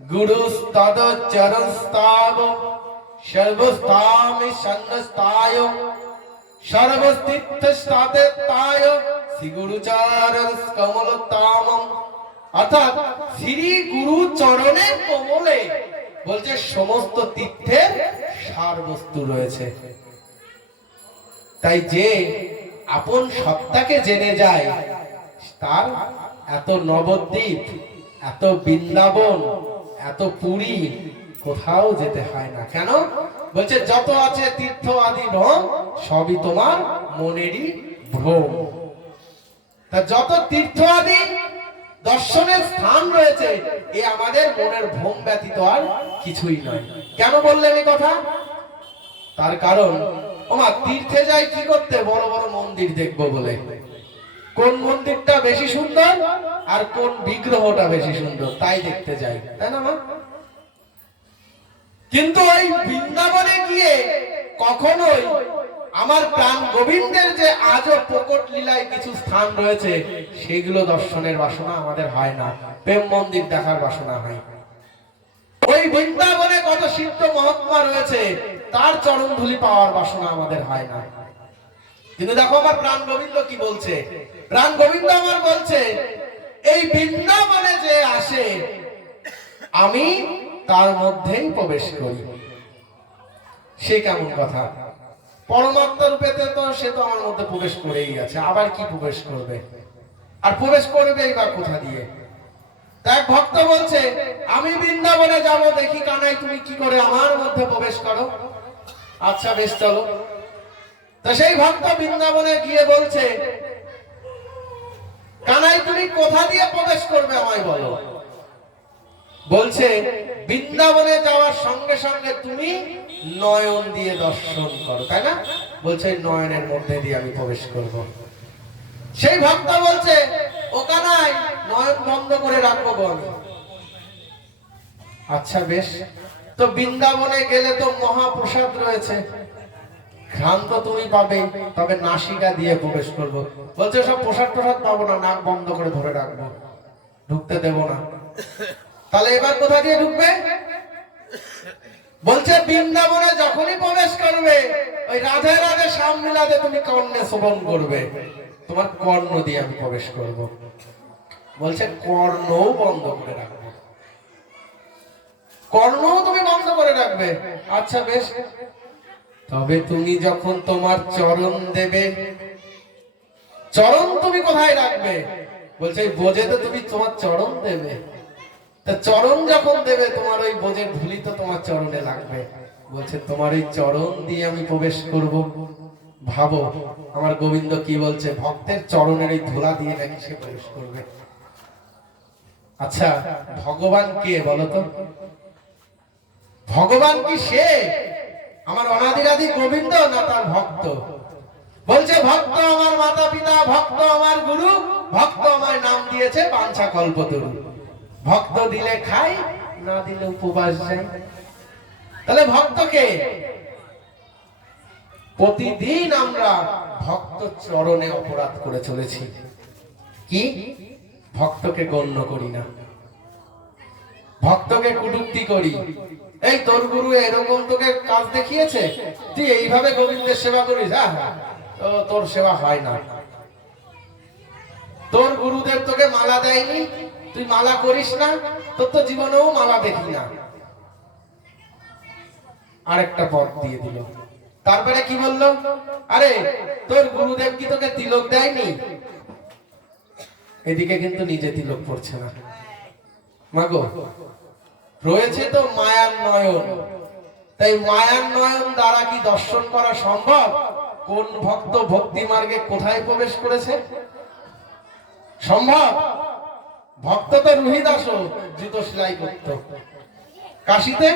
গুরু স্তদ চরণ স্তাব সর্বস্তামি সন্নস্তায় সর্বস্থিতস্তাতেতায় শ্রী গুরুচরণ কমলতামম। অর্থাৎ শ্রী গুরু চরণের কমলে বলছে সমস্ত তীর্থের সার বস্তু রয়েছে। তাই যে আপন সত্তাকে জেনে যায় তার এত নবদ্বীপ, এত বৃন্দাবন, এত পুরী কোথাও যেতে হয় না। কেন? বলছে যত আছে তীর্থ আদি ভ্রম সবই তোমার মনেরই ভ্রম। তা যত তীর্থ আদি দর্শনের স্থান রয়েছে এ আমাদের মনের ভ্রম ব্যতীত আর কিছুই নয়। কেন বললেন এই কথা? তার কারণ ওমা তীর্থে যাই কি করতে? বড় বড় মন্দির দেখবো বলে। কোন মন্দিরটা বেশি সুন্দর আর কোন বিগ্রহটা বেশি সুন্দর তাই দেখতে যাই, তাই না মা? কিন্তু ওই বৃন্দাবনে গিয়ে কখনোই আমার প্রাণ গোবিন্দের যে আজও প্রকট লীলায় কিছু স্থান রয়েছে সেগুলো দর্শনের বাসনা আমাদের হয় না, প্রেম মন্দির দেখার বাসনা হয়। ওই বৃন্দাবনে কত সিদ্ধ মহাত্মা রয়েছে তার চরণ ধুলি পাওয়ার বাসনা আমাদের হয় না। কিন্তু দেখো আমার প্রাণ গোবিন্দ কি বলছে। প্রাণ গোবিন্দ আমার বলছে, এই বৃন্দাবনে যে আসে আমি তার মধ্যেই প্রবেশ করি। সে কেমন কথা? পরমাত্মা রূপেতে তো সে তো আমার মধ্যে প্রবেশ করেই আছে, আবার কি প্রবেশ করবে? আর প্রবেশ করবেই বা কোথা দিয়ে? তাই ভক্ত বলছে, আমি বৃন্দাবনে যাব, দেখি কানাই তুমি কি করে আমার মধ্যে প্রবেশ করো। আচ্ছা বেশ চলো। তা সেই ভক্ত বৃন্দাবনে গিয়ে বলছে, কানাই তুমি কোথা দিয়ে প্রবেশ করবে আমায় বলো। বলছে, বৃন্দাবনে যাওয়ার সঙ্গে সঙ্গে তুমি নয়ন দিয়ে দর্শন করো, তাই না? বলছে নয়নের মধ্যে দিয়ে আমি প্রবেশ করব। সেই ভক্ত বলছে, ও কানাই নয়ন বন্ধ করে রাখবো গো আমি। আচ্ছা বেশ। তো বৃন্দাবনে গেলে তো মহাপ্রসাদ রয়েছে, ঘ্রাণ তো তুমি পাবে, তবে নাসিকা দিয়ে প্রবেশ করবো। বলছে সব প্রসাদ প্রসাদ পাবো না, নাক বন্ধ করে ধরে রাখবো, ঢুকতে দেবো না। তাহলে এবার কোথা দিয়ে ঢুকবে? বলছে বৃন্দাবনে যখনই প্রবেশ করবে ওই রাধে রাধে শ্যাম লীলাতে তুমি কর্ণে শ্রবণ করবে, তোমার কর্ণ দিয়ে আমি প্রবেশ করব। বলছে কর্ণও বন্ধ করে রাখবে, কর্ণও তুমি বন্ধ করে রাখবে। আচ্ছা বেশ। তবে তুমি যখন তোমার চরণ দেবে, চরণ তুমি কোথায় রাখবে? বলছে এই বোঝে তো তুমি তোমার চরণ দেবে। তা চরণ যখন দেবে তোমার ওই বোঝের ধুলি তো তোমার চরণে লাগবে। বলছে তোমার ওই চরণ দিয়ে আমি প্রবেশ করব। ভাবো আমার গোবিন্দ কি বলছে, ভক্তের চরণের এই ধুলা দিয়ে নাকি সে প্রবেশ করবে। আচ্ছা ভগবান কে বলতো? ভগবান কি সে আমার অনাদিরাদি গোবিন্দ না তার ভক্ত? বলছে ভক্ত আমার মাতা পিতা, ভক্ত আমার গুরু, ভক্ত আমার নাম দিয়েছে বাঞ্ছা কল্পতরু। ভক্ত দিলে খাই, না দিলে উপবাস যাই। তাহলে ভক্তকে প্রতিদিন আমরা ভক্ত চরণে অপরাধ করে চলেছি। কি? ভক্তকে গণ্য করি না, ভক্তকে কটূক্তি করি। এই তোর গুরু এরকম তোকে কাজ দেখিয়েছে, তুই এইভাবে গোবিন্দের সেবা করিস, তো তোর সেবা হয় না। তোর গুরুদেব তোকে মালা দেয়নি, তুই মালা করিস না, তোর তো জীবনেও মালা দেখি না। আরেকটা পথ দিয়ে দিল। তারপরে কি বললো? আরে তোর গুরুদেব কি তোকে তিলক দেয়নি? এদিকে কিন্তু নিজে তিলক পড়ছে না। মাগো রয়েছে তো মায়ার নয়ন, তাই মায়ার নয়ন দ্বারা কি দর্শন করা সম্ভব কোন ভক্ত ভক্তি মার্গে কোথায় প্রবেশ করেছে? সম্ভব? ভক্ত তো রুহিদাসও জুতো সেলাই করত, কাশিতে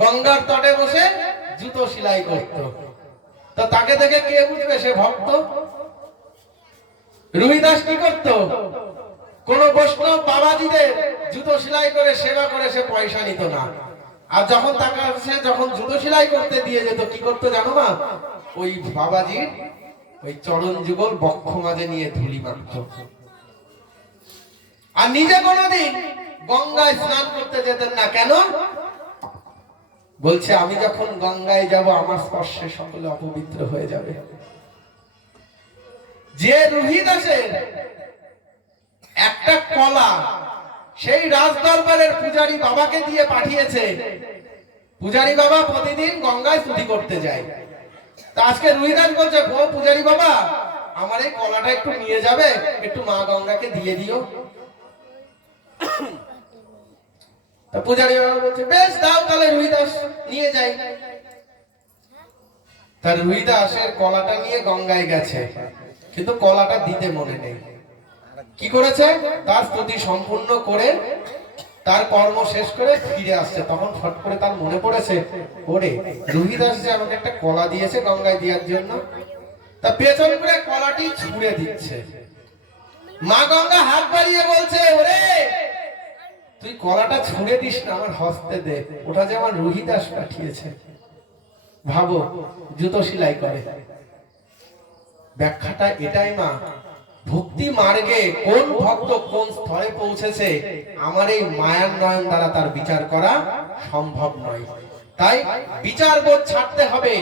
গঙ্গার তটে বসে জুতো সেলাই করত। তো তাকে দেখে কে বুঝবে সে ভক্ত? রুহিদাস কি করত? কোন বৈষ্ণব বাবাজিদের জুতো সেলাই করে সেবা করে সে পয়সা নিত না। আর যখন তাকে যখন জুতো সেলাই করতে দিয়ে যেত, কি করতো জানো না? ওই বাবাজির ওই চরণ যুগল বক্ষ মাঝে নিয়ে ধুলি মারত। আর নিজে কোনদিন গঙ্গায় স্নান করতে যেতেন না। কেন? বলছে আমি যখন গঙ্গায় যাব আমার স্পর্শে সকলে অপবিত্র হয়ে যাবে। যে রুহিদাসের একটা কলা সেই রাজ দরবারের পূজারী বাবাকে দিয়ে পাঠিয়েছে, পূজারী বাবা প্রতিদিন গঙ্গায় স্তুতি করতে যায়। তা আজকে রুহিদাস বলছে, ও পূজারী বাবা আমার এই কলাটা একটু নিয়ে যাবে, একটু মা গঙ্গাকে দিয়ে দিও। পূজারী বাবা বলছে বেশ দাও, তাহলে রুহিদাস নিয়ে যাই। তার রুহিদাসের কলাটা নিয়ে গঙ্গায় গেছে, কিন্তু কলাটা দিতে মনে নেই। কি করেছে? তার স্তুতি সম্পূর্ণ করে তার কর্ম শেষ করে ফিরে আসছে। তখন ফট করে তার মনে পড়েছে, ওরে রুহিদাস যে আমাকে একটা কলা দিয়েছে গঙ্গায় দেওয়ার জন্য। তা পেছন করে কলাটি ছুঁড়ে দিচ্ছে। মা গঙ্গা হাত বাড়িয়ে বলছে, ওরে তুই কলাটা ছুঁড়ে দিস না, আমার হস্তে দে, ওটা যে আমার রুহিদাস পাঠিয়েছে। ভাবো জুতো সেলাই করে। ব্যাখ্যাটা এটাই মা, ভক্তি মার্গে কোন ভক্ত কোন স্তরে পৌঁছেছে আমার এই মায়ার নয়ন দ্বারা তার বিচার করা সম্ভব নয়। তাই বিচার বোধ ছাড়তে হবে।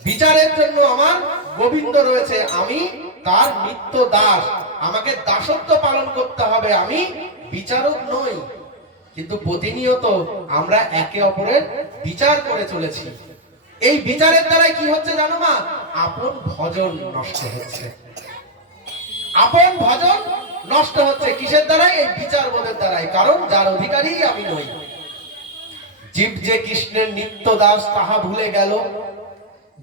বিচারের জন্য আমার গোবিন্দ রয়েছে, আমি তার নিত্য দাস, আমাকে দাসত্ব পালন করতে হবে। আমি বিচারক নই, কিন্তু প্রতিনিয়ত আমরা একে অপরের বিচার করে চলেছি। এই বিচারের দ্বারা কি হচ্ছে জানো মা? আপন ভজন নষ্ট হচ্ছে। আপন ভজন নষ্ট হচ্ছে কিসের দ্বারাই? এই বিচার বোধের দ্বারাই। কারণ যার অধিকারী আমি নই। জীব যে কৃষ্ণের নিত্য দাস তাহা ভুলে গেল।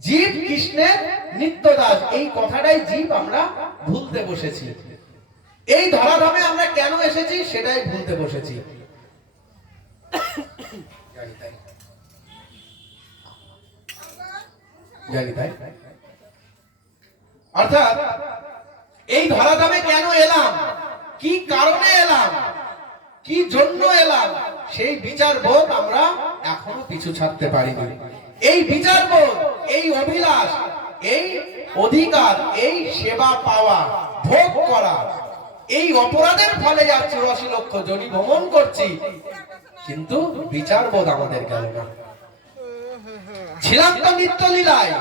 জীব কৃষ্ণের নিত্য দাস, এই কথাটাই জীব আমরা ভুলতে বসেছি। এই ধরাধামে আমরা কেন এসেছি সেটাই ভুলতে বসেছি। জানি তাই। অর্থাৎ এই ধরাধামে কেন এলাম, কি কারণে এলাম, কি জন্য এলাম, সেই বিচার বোধ আমরা এখনো পিছু ছাড়তে পারিনি। এই বিচার বোধ, এই অভিলাষ, এই অধিকার, এই সেবা পাওয়া, ভোগ করা, এই অপরাধের ফলে আজ 84 লক্ষ জনি ভ্রমণ করছি, কিন্তু বিচার বোধ আমাদের গেল না। ছিলাম তো নিত্য লীলায়,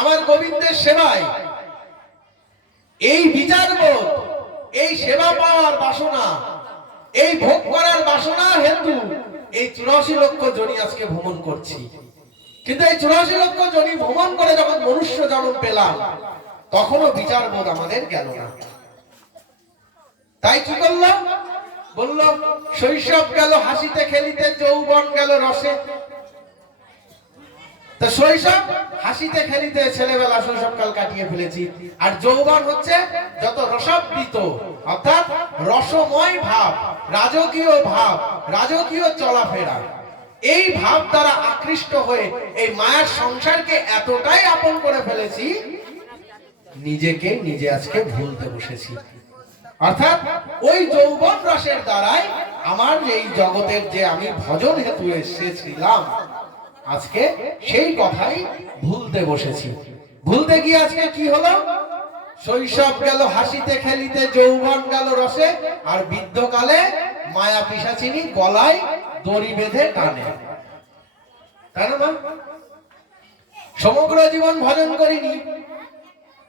আমার গোবিন্দের সেবায়। এই বিচার বোধ, এই সেবা পাওয়ার বাসনা, এই ভোগ করার বাসনা হেতু এই 84 লক্ষ জনি আজকে ভ্রমণ করছি। কিন্তু এই 84 লক্ষ জনি ভ্রমণ করে যখন মনুষ্য জন্ম পেলাম, তখনও বিচার বোধ আমাদের গেল না। তাই কি করলো? বলল শৈশব গেল হাসিতে খেলিতে, যৌবন গেল রসে। তো শৈশব হাসিতে খেলিতে ছেলেবেলা শৈশবকাল কাটিয়ে ফেলেছি, আর যৌবন হচ্ছে যত রসাবৃত অর্থাৎ রসময় ভাব, রাজকীয় ভাব, রাজকীয় চলাফেরা, এই ভাব দ্বারা আকৃষ্ট হয়ে এই মায়ার সংসারকে এতটাই আপন করে ফেলেছি, নিজেকে নিজে আজকে ভুলতে বসেছি। অর্থাৎ ওই যৌবন রসের দ্বারাই আমার এই জগতের যে আমি ভজন হেতু এসেছিলাম, আজকে সেই কথাই ভুলতে বসেছি। ভুলতে গিয়ে আজকে কি হলো? শৈশব গেল হাসিতে খেলিতে, যৌবন গেল রসে, আর বৃদ্ধকালে মায়া পিশাচিনী গলায় দড়ি বেঁধে টানে। তাই না? সমগ্র জীবন ভজন করিনি,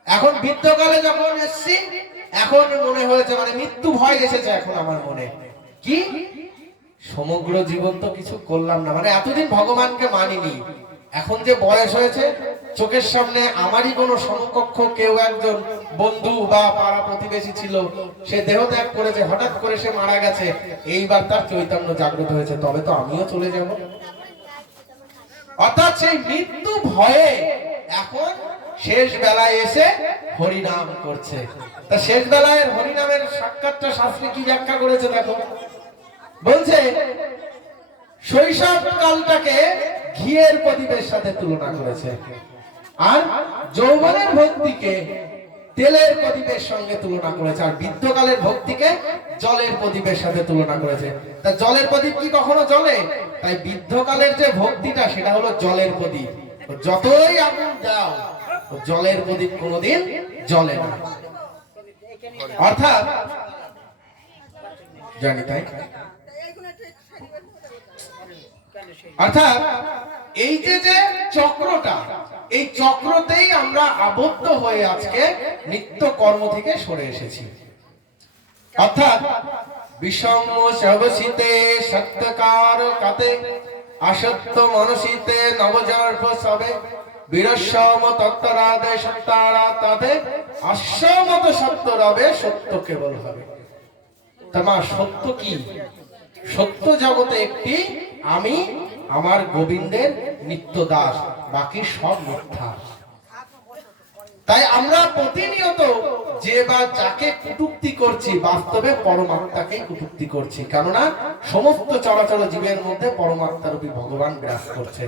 এখন বৃদ্ধকালে যখন এসছি, এখন মনে হয়েছে মানে মৃত্যু ভয় এসেছে এখন আমার মনে। কি সমগ্র জীবন তো কিছু করলাম না, মানে এতদিন ভগবানকে মানিনি, এখন যে বয়স হয়েছে, চোখের সামনে আমারই কোনো সমকক্ষ কেউ একজন বন্ধু বা পাড়া প্রতিবেশী ছিল, সে দেহত্যাগ করেছে, হঠাৎ করে সে মারা গেছে, এইবার তার চৈতন্য জাগ্রত হয়েছে, তবে তো আমিও চলে যাব। অর্থাৎ সেই মৃত্যু ভয়ে এখন শেষ বেলায় এসে হরিনাম করছে। তা শেষ বেলায় হরিনামের সাক্ষাৎটা শাস্ত্রে কি ব্যাখ্যা করেছে দেখো। বলছে শৈশব কালটাকে ঘিয়ের প্রদীপের সাথে তুলনা করেছে, আর যৌবনের ভক্তিকে তেলের প্রদীপের সঙ্গে তুলনা করেছে, আর বৃদ্ধকালের ভক্তিকে জলের প্রদীপের সাথে তুলনা করেছে। তা জলের প্রদীপ কি কখনো জ্বলে? তাই বৃদ্ধকালের যে ভক্তিটা সেটা হলো জলের প্রদীপ, যতই আগুন দাও জলের প্রদীপ কোনোদিন জ্বলে না। অর্থাৎ জানি তাই, অর্থাৎ এই যে চক্রটা, এই চক্রতেই আমরা আবদ্ধ হয়ে আজকে নিত্য কর্ম থেকে সরে এসেছি। অর্থাৎ বিষম সবসিতে সত্যকার কাতে, আসত্য মনসিতে নবজর্ভ সবে, বিরসম তত্তরাদে সত্তারা তাতে, আসমত সত্য রবে, সত্য কেবল হবে। তোমার সত্য কি? সত্য জগতে একটি আমি আমার গোবিন্দের নিত্য দাস, বাকি সব মিথ্যা। তাই আমরা প্রতিনিয়ত যে বা যাকে কটূক্তি করছি, বাস্তবে পরমাত্মাকেই কটূক্তি করছি, কেননা সমস্ত চরাচর জীবের মধ্যে পরমাত্মা রূপী ভগবান বিরাজ করছে।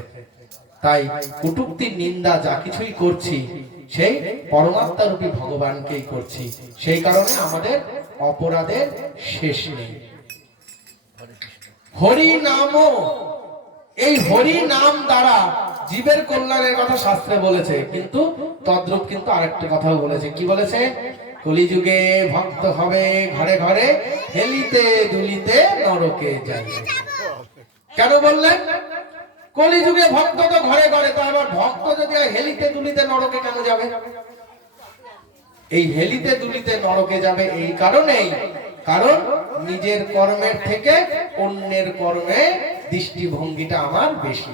তাই কটূক্তির নিন্দা যা কিছুই করছি সেই পরমাত্মা রূপী ভগবানকেই করছি, সেই কারণে আমাদের অপরাধের শেষ নেই। হরি নাম, এই হরি নাম দ্বারা জীবের কল্যাণের কথা শাস্ত্রে বলেছে, কিন্তু তদ্রূপ কিন্তু আরেকটা কথাও বলেছে। কি বলেছে? কলিযুগে ভক্ত হবে ঘরে ঘরে, হেলিতে দুলিতে নরকে যাবে। কেন বললেন? কলিযুগে ভক্ত তো ঘরে ঘরে, তো আবার ভক্ত যদি হেলিতে দুলিতে নরকে কেন যাবে? এই হেলিতে দুলিতে নরকে যাবে এই কারণেই, কারণ নিজের কর্মের থেকে অন্যের কর্মে দৃষ্টিভঙ্গিটা আমার বেশি।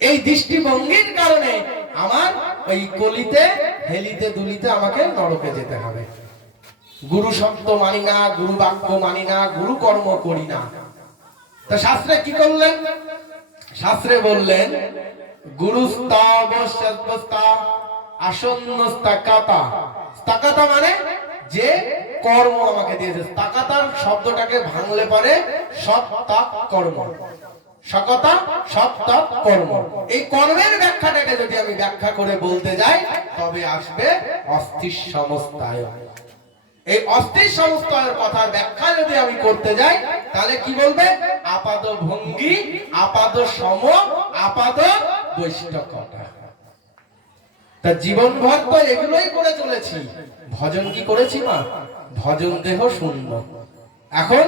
এই দৃষ্টিভঙ্গির কারণে আমার ওই কলিতে হেলিতে দুলিতে আমাকে নরকে যেতে হবে। গুরু শব্দ মানি না, গুরু বাক্য মানি না, গুরু কর্ম করি না। তো শাস্ত্রে কি করলেন? শাস্ত্রে বললেন গুরু স্তাকাতা, মানে যে কর্ম আমাকে দিয়েছে। স্তাকাতার শব্দটাকে ভাঙলে পরে সৎ কর্ম, সকতা সৎ কর্ম। এই কর্মের ব্যাখ্যাটাকে যদি আমি ব্যাখ্যা করে বলতে যাই, তবে আসবে অস্থির সমস্তায়। এই অস্থির সমস্তায়ের কথার ব্যাখ্যা যদি আমি করতে যাই, তাহলে কি বলবে? আপাদ ভঙ্গি, আপাদ সম, আপাদ বৈষ্ঠকতা। তা জীবনভর তো এগুলোই করে চলেছি, ভজন কি করেছি মা? ভজন দেহ শূন্য। এখন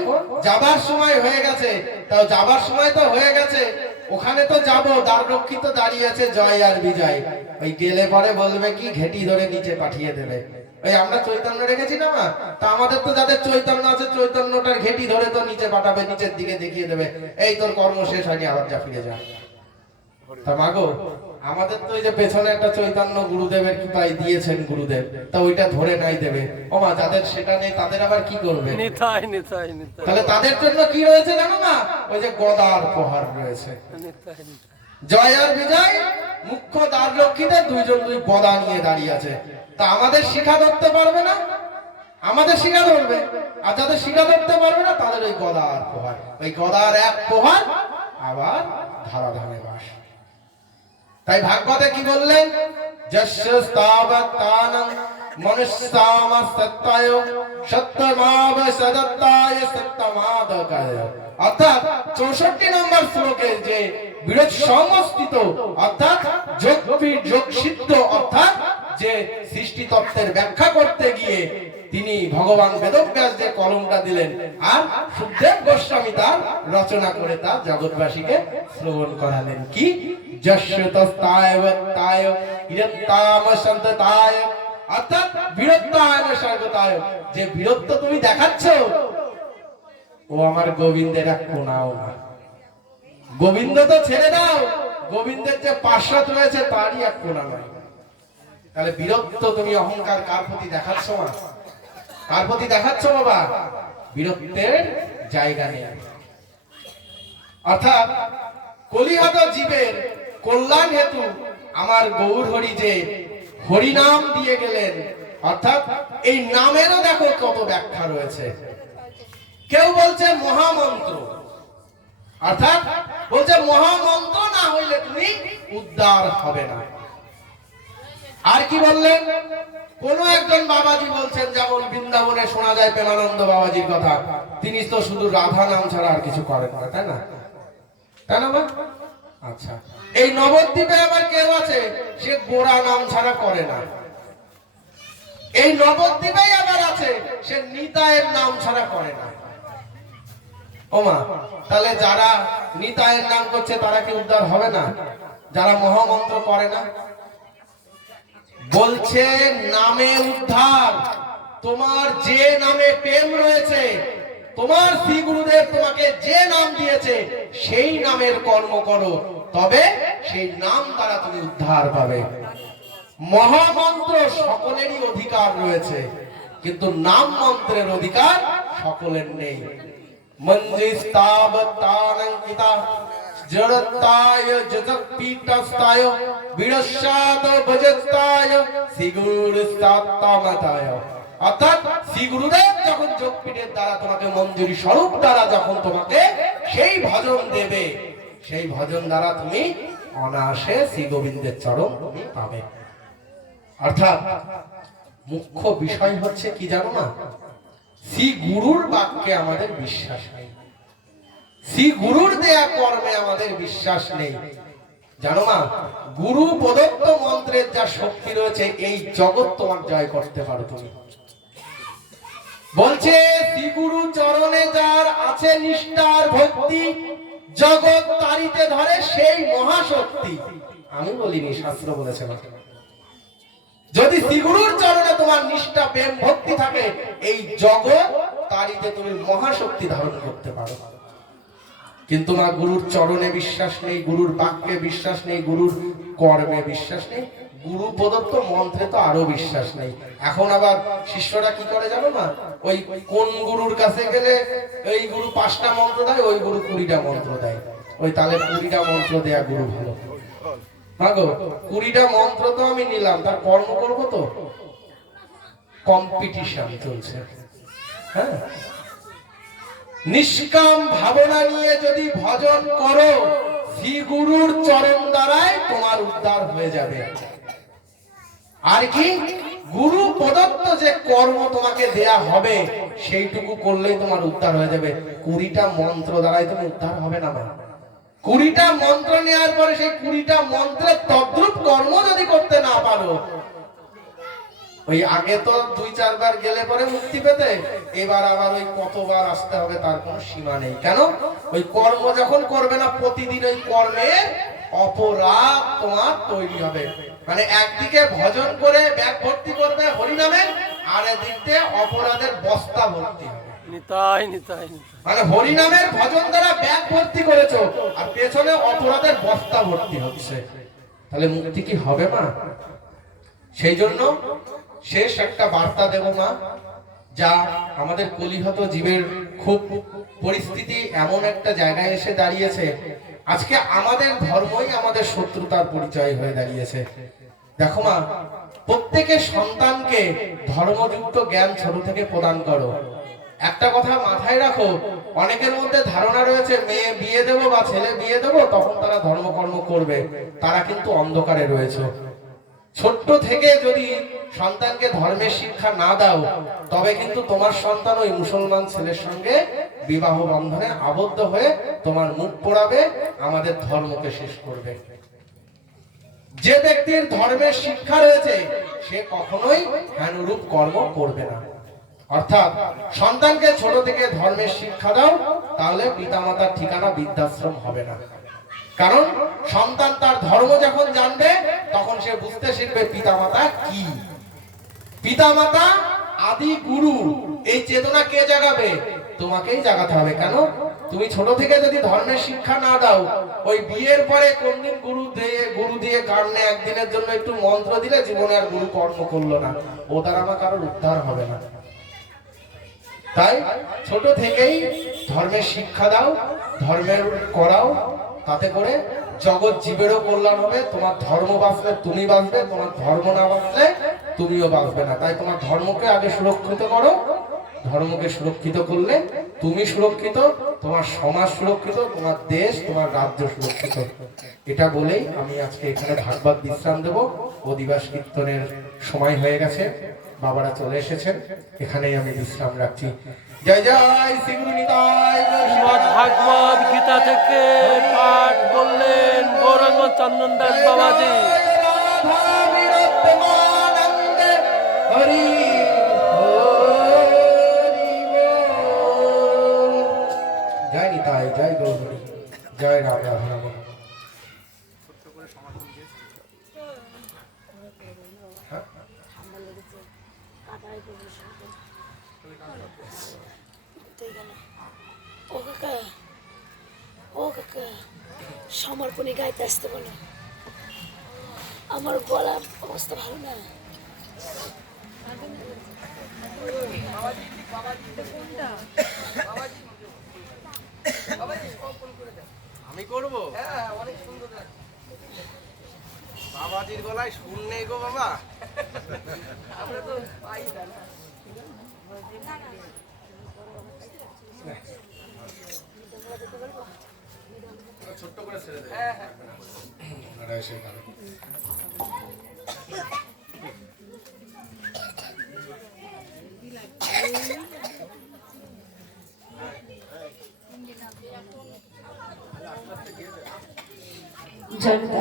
যাবার সময় হয়ে গেছে, তাও যাবার সময় তো হয়ে গেছে, ওখানে তো যাব, দ্বাররক্ষী তো দাঁড়িয়ে আছে জয় আর বিজয়। ওই গেলে পরে বলবে কি ঘেটি ধরে নিচে পাঠিয়ে দেবে। ওই আমরা চৈতন্য রেখেছি না মা, তা আমাদের তো যাদের চৈতন্য আছে চৈতন্যটার ঘেটি ধরে তো নিচে পাঠাবে, নিচের দিকে দেখিয়ে দেবে এই তোর কর্ম শেষ হয়নি, আবার যা ফিরে যা। তা মাগো আমাদের তো ওই যে পেছনে একটা চৈতন্য গুরুদেবের কৃপায় দিয়েছেন গুরুদেব, তা ওইটা ধরে নাই দেবে। ওমা, যাদের সেটা নেই তাদের আবার কি করবে? নিতাই নিতাই নিতাই তাহলে তাদের জন্য কি রয়েছে জানো না? ওই যে গদার প্রহার রয়েছে। নিতাই নিতাই। জয় আর বিজয় মুখ্য দ্বার রক্ষীতে দুইজন দুই গদা নিয়ে দাঁড়িয়ে আছে। তা আমাদের শিখা ধরতে পারবে না, আমাদের শিখা ধরবে, আর যাদের শিখা ধরতে পারবে না তাদের ওই গদার প্রহার, ওই গদার এক প্রহার আবার ধারাধামে বাস। তাই ভাগবতে কি বললেন? যস্য স্তাবতানং মনুষ্যাম সত্তায় সত্যমাব সদত্তায় সত্যমাদকায়। অর্থাৎ 64 নম্বর শ্লোকে যে বিরোধ সংস্থিত, অর্থাৎ যোগ সিদ্ধ, অর্থাৎ যে সৃষ্টি তত্ত্বের ব্যাখ্যা করতে গিয়ে তিনি ভগবান বেদব্যাস যে কলমটা দিলেন, আর সুখদেব গোস্বামী তার রচনা করে তার জগৎবাসীকে শ্রবণ করালেন। কি? যশ্যতস্তায় বত্তায় ইরত্তাম সন্ততায়, অর্থাৎ বীরত্বায় স্বর্গতায়, যে বীরত্ব তুমি দেখাচ্ছ ও আমার গোবিন্দের এক কোনাও না। গোবিন্দ তো ছেড়ে দাও, গোবিন্দের যে পার্শ্বদ রয়েছে তারই এক কোনা নয়। তাহলে বীরত্ব তুমি অহংকার কার প্রতি দেখাচ্ছ? মা, কার প্রতি দেখাচ্ছ বাবা? বীরত্বের জায়গা নেই। অর্থাৎ কলিহত জীবের কল্যাণ হেতু আমার গৌর হরি যে হরিনাম দিয়ে গেলেন, অর্থাৎ এই নামেরও দেখো কত ব্যাখ্যা রয়েছে। কেউ বলছে মহামন্ত্র, অর্থাৎ বলছে মহামন্ত্র না হইলে তুমি উদ্ধার হবে না। আর কি বললেন? কোন একজন বাবাজি বলছেন, যেমন বৃন্দাবনে শোনা যায় প্রেমানন্দ বাবাজির কথা, তিনি তো শুধু রাধা নাম ছাড়া আর কিছু করেন না, তাই না? তাই না? আচ্ছা, এই নবদ্বীপে আবার কেউ আছে সে গোরা নাম ছাড়া করে না। এই নবদ্বীপে আবার আছে সে নিতাইয়ের নাম ছাড়া করে না। ওমা, তাহলে যারা নিতাইয়ের নাম করছে তারা কি উদ্ধার হবে না? যারা মহামন্ত্র করে না? বলছে নামে উদ্ধার। তোমার যে নামে প্রেম রয়েছে, তোমার শ্রী গুরুদেব তোমাকে যে নাম দিয়েছে সেই নামের কর্ম করো, তবে সেই নাম দ্বারা তুমি উদ্ধার পাবে। মহামন্ত্র সকলেরই অধিকার রয়েছে, কিন্তু নাম মন্ত্রের অধিকার সকলের নেই। মঞ্জিস্তাবতানঙ্কিতা জড়তায় জগৎপীঠস্থায় বিরস্বাদ ভজস্থায় শ্রীগুরুস্তাত্তামতায়। অর্থাৎ শ্রী গুরুদেব যখন যোগপীঠের দ্বারা তোমাকে মঞ্জুরি স্বরূপ দ্বারা যখন তোমাকে সেই ভজন দেবে, সেই ভজন দ্বারা তুমি অনায়াসে শ্রী গোবিন্দের চরণ তুমি পাবে। অর্থাৎ মুখ্য বিষয় হচ্ছে কি জানো না? শ্রী গুরুর বাক্যে আমাদের বিশ্বাস নেই, শ্রী গুরুর দেয়া কর্মে আমাদের বিশ্বাস নেই। জানো না, গুরু প্রদত্ত মন্ত্রের যা শক্তি রয়েছে, এই জগৎ তোমার জয় করতে পারো তুমি। বলছে শ্রী গুরু চরণে যার আছে নিষ্ঠার ভক্তি, জগৎ তারিতে ধরে সেই মহাশক্তি। আমি বলিনি, শাস্ত্র বলেছে। যদি শ্রী গুরুর চরণে তোমার নিষ্ঠা প্রেম ভক্তি থাকে, এই জগৎ তারিতে তুমি মহাশক্তি ধারণ করতে পারো। কিন্তু না, গুরুর চরণে বিশ্বাস নেই, গুরুর বাক্যে বিশ্বাস নেই, গুরুর কর্মে বিশ্বাস নেই, গুরু প্রদত্ত মন্ত্রে তো আরো বিশ্বাস নেই। এখন আবার শিষ্যরা কি করে জানো না? ওই কোন গুরুর কাছে গেলে এই গুরু 5টা মন্ত্র দেয়, ওই গুরু 20টা মন্ত্র দেয়। ওই তাহলে 20টা মন্ত্র দেয়া গুরু ভালো। মাগো, 20টা মন্ত্র তো আমি নিলাম, তার কর্ম করবো তো? কম্পিটিশন চলছে। হ্যাঁ, নিষ্কাম ভাবনা নিয়ে যদি ভজন করো, শ্রী গুরুর চরণ দ্বারাই তোমার উদ্ধার হয়ে যাবে। আর কি? গুরু প্রদত্ত যে কর্ম তোমাকে দেয়া হবে, সেইটুকু করলেই তোমার উদ্ধার হয়ে যাবে। 20টা মন্ত্র দ্বারাই তুমি উদ্ধার হবে না। 20টা মন্ত্র নেওয়ার পরে সেই 20টা মন্ত্রের তদ্রূপ কর্ম যদি করতে না পারো, ওই আগে তো 2-4 বার গেলে পরে মুক্তি পেতে, এবার আবার ওই কতবার আসতে হবে তার কোনো সীমা নেই। কেন? ওই কর্ম যখন করবে না, প্রতিদিন ওই কর্মের অপরাধ তোমার তৈরি হবে। মানে একদিকে ভজন করে ব্যাগ ভর্তি করবে হরিনামে, আর এদিকে অপরাধের বস্তা ভর্তি হবে। নিতাই নিতাই নিতাই। মানে হরিনামের ভজন দ্বারা ব্যাগ ভর্তি করেছো, আর পেছনে অপরাধের বস্তা ভর্তি হচ্ছে। তাহলে মুক্তি কি হবে মা? সেই জন্য শেষ একটা বার্তা দেব মা, যা আমাদের কলিহত জীবের খুব পরিস্থিতি এমন একটা জায়গায় এসে দাঁড়িয়েছে, আজকে আমাদের ধর্মই আমাদের শত্রুতার পরিচয় হয়ে দাঁড়িয়েছে। দেখো মা, প্রত্যেকের সন্তানকে ধর্মযুক্ত জ্ঞান ছোট থেকে প্রদান করো। একটা কথা মাথায় রাখো, অনেকের মধ্যে ধারণা রয়েছে মেয়ে বিয়ে দেবো বা ছেলে বিয়ে দেবো তখন তারা ধর্মকর্ম করবে, তারা কিন্তু অন্ধকারে রয়েছে। ছোট্ট থেকে যদি সন্তানকে ধর্মের শিক্ষা না দাও, তবে কিন্তু তোমার সন্তান ওই মুসলমান ছেলের সঙ্গে বিবাহ বন্ধনে আবদ্ধ হয়ে তোমার মুখ পোড়াবে, আমাদের ধর্মকে শেষ করবে। যে ব্যক্তির ধর্মের শিক্ষা রয়েছে সে কখনোই অনুরূপ কর্ম করবে না। অর্থাৎ সন্তানকে ছোট থেকে ধর্মের শিক্ষা দাও, তাহলে পিতামাতার ঠিকানা বৃদ্ধাশ্রম হবে না। কারণ সন্তান তার ধর্ম যখন জানবে তখন সে বুঝতে শিখবে পিতামাতা কি। পিতামাতা আদি গুরু, এই চেতনা কে জাগাবে? তোমাকেই জাগাতে হবে। কেন? তুমি ছোট থেকে যদি ধর্মের শিক্ষা না দাও, ওই বিয়ের পরে কোনদিন গুরু দিয়ে কারণে একদিনের জন্য একটু মন্ত্র দিলে জীবনে আর গুরু কর্ম করলো না, ও দ্বারা আমার কারোর উদ্ধার হবে না। তাই ছোট থেকেই ধর্মের শিক্ষা দাও, ধর্মের করাও, তাতে করে জগৎ জীবেরও কল্যাণ হবে। তোমার ধর্ম বাঁচলে তুমি বাঁচবে, তোমার ধর্ম না বাঁচলে তুমিও বাঁচবে না। তাই তোমার ধর্মকে আগে সুরক্ষিত করো, ধর্মকে সুরক্ষিত করলে তুমি সুরক্ষিত, তোমার সমাজ সুরক্ষিত, তোমার দেশ, তোমার রাজ্য সুরক্ষিত। এটা বলেই আমি আজকে এখানে ভাগবত বিশ্রাম দেব। অধিবাস কীর্তনের সময় হয়ে গেছে, বাবারা চলে এসেছেন, এখানেই আমি বিশ্রাম রাখছি। জয় জয় শ্রী গুরু নিতাই। ভাগবত গীতা থেকে পাঠ করলেন গৌরাঙ্গ চন্দন দাস বাবাজি। হরি জয় নিতাই, জয় গৌরী, জয় রাম রাধা রমন। ও কাকা, সমর্পণে গাইতে আসতে বলো, আমার গলা অবস্থা ভালো না। আমি করবো? বাবাজির গলায় সুর নেই গো বাবা। ছোট্ট করে ছেড়ে দেবে। জনতা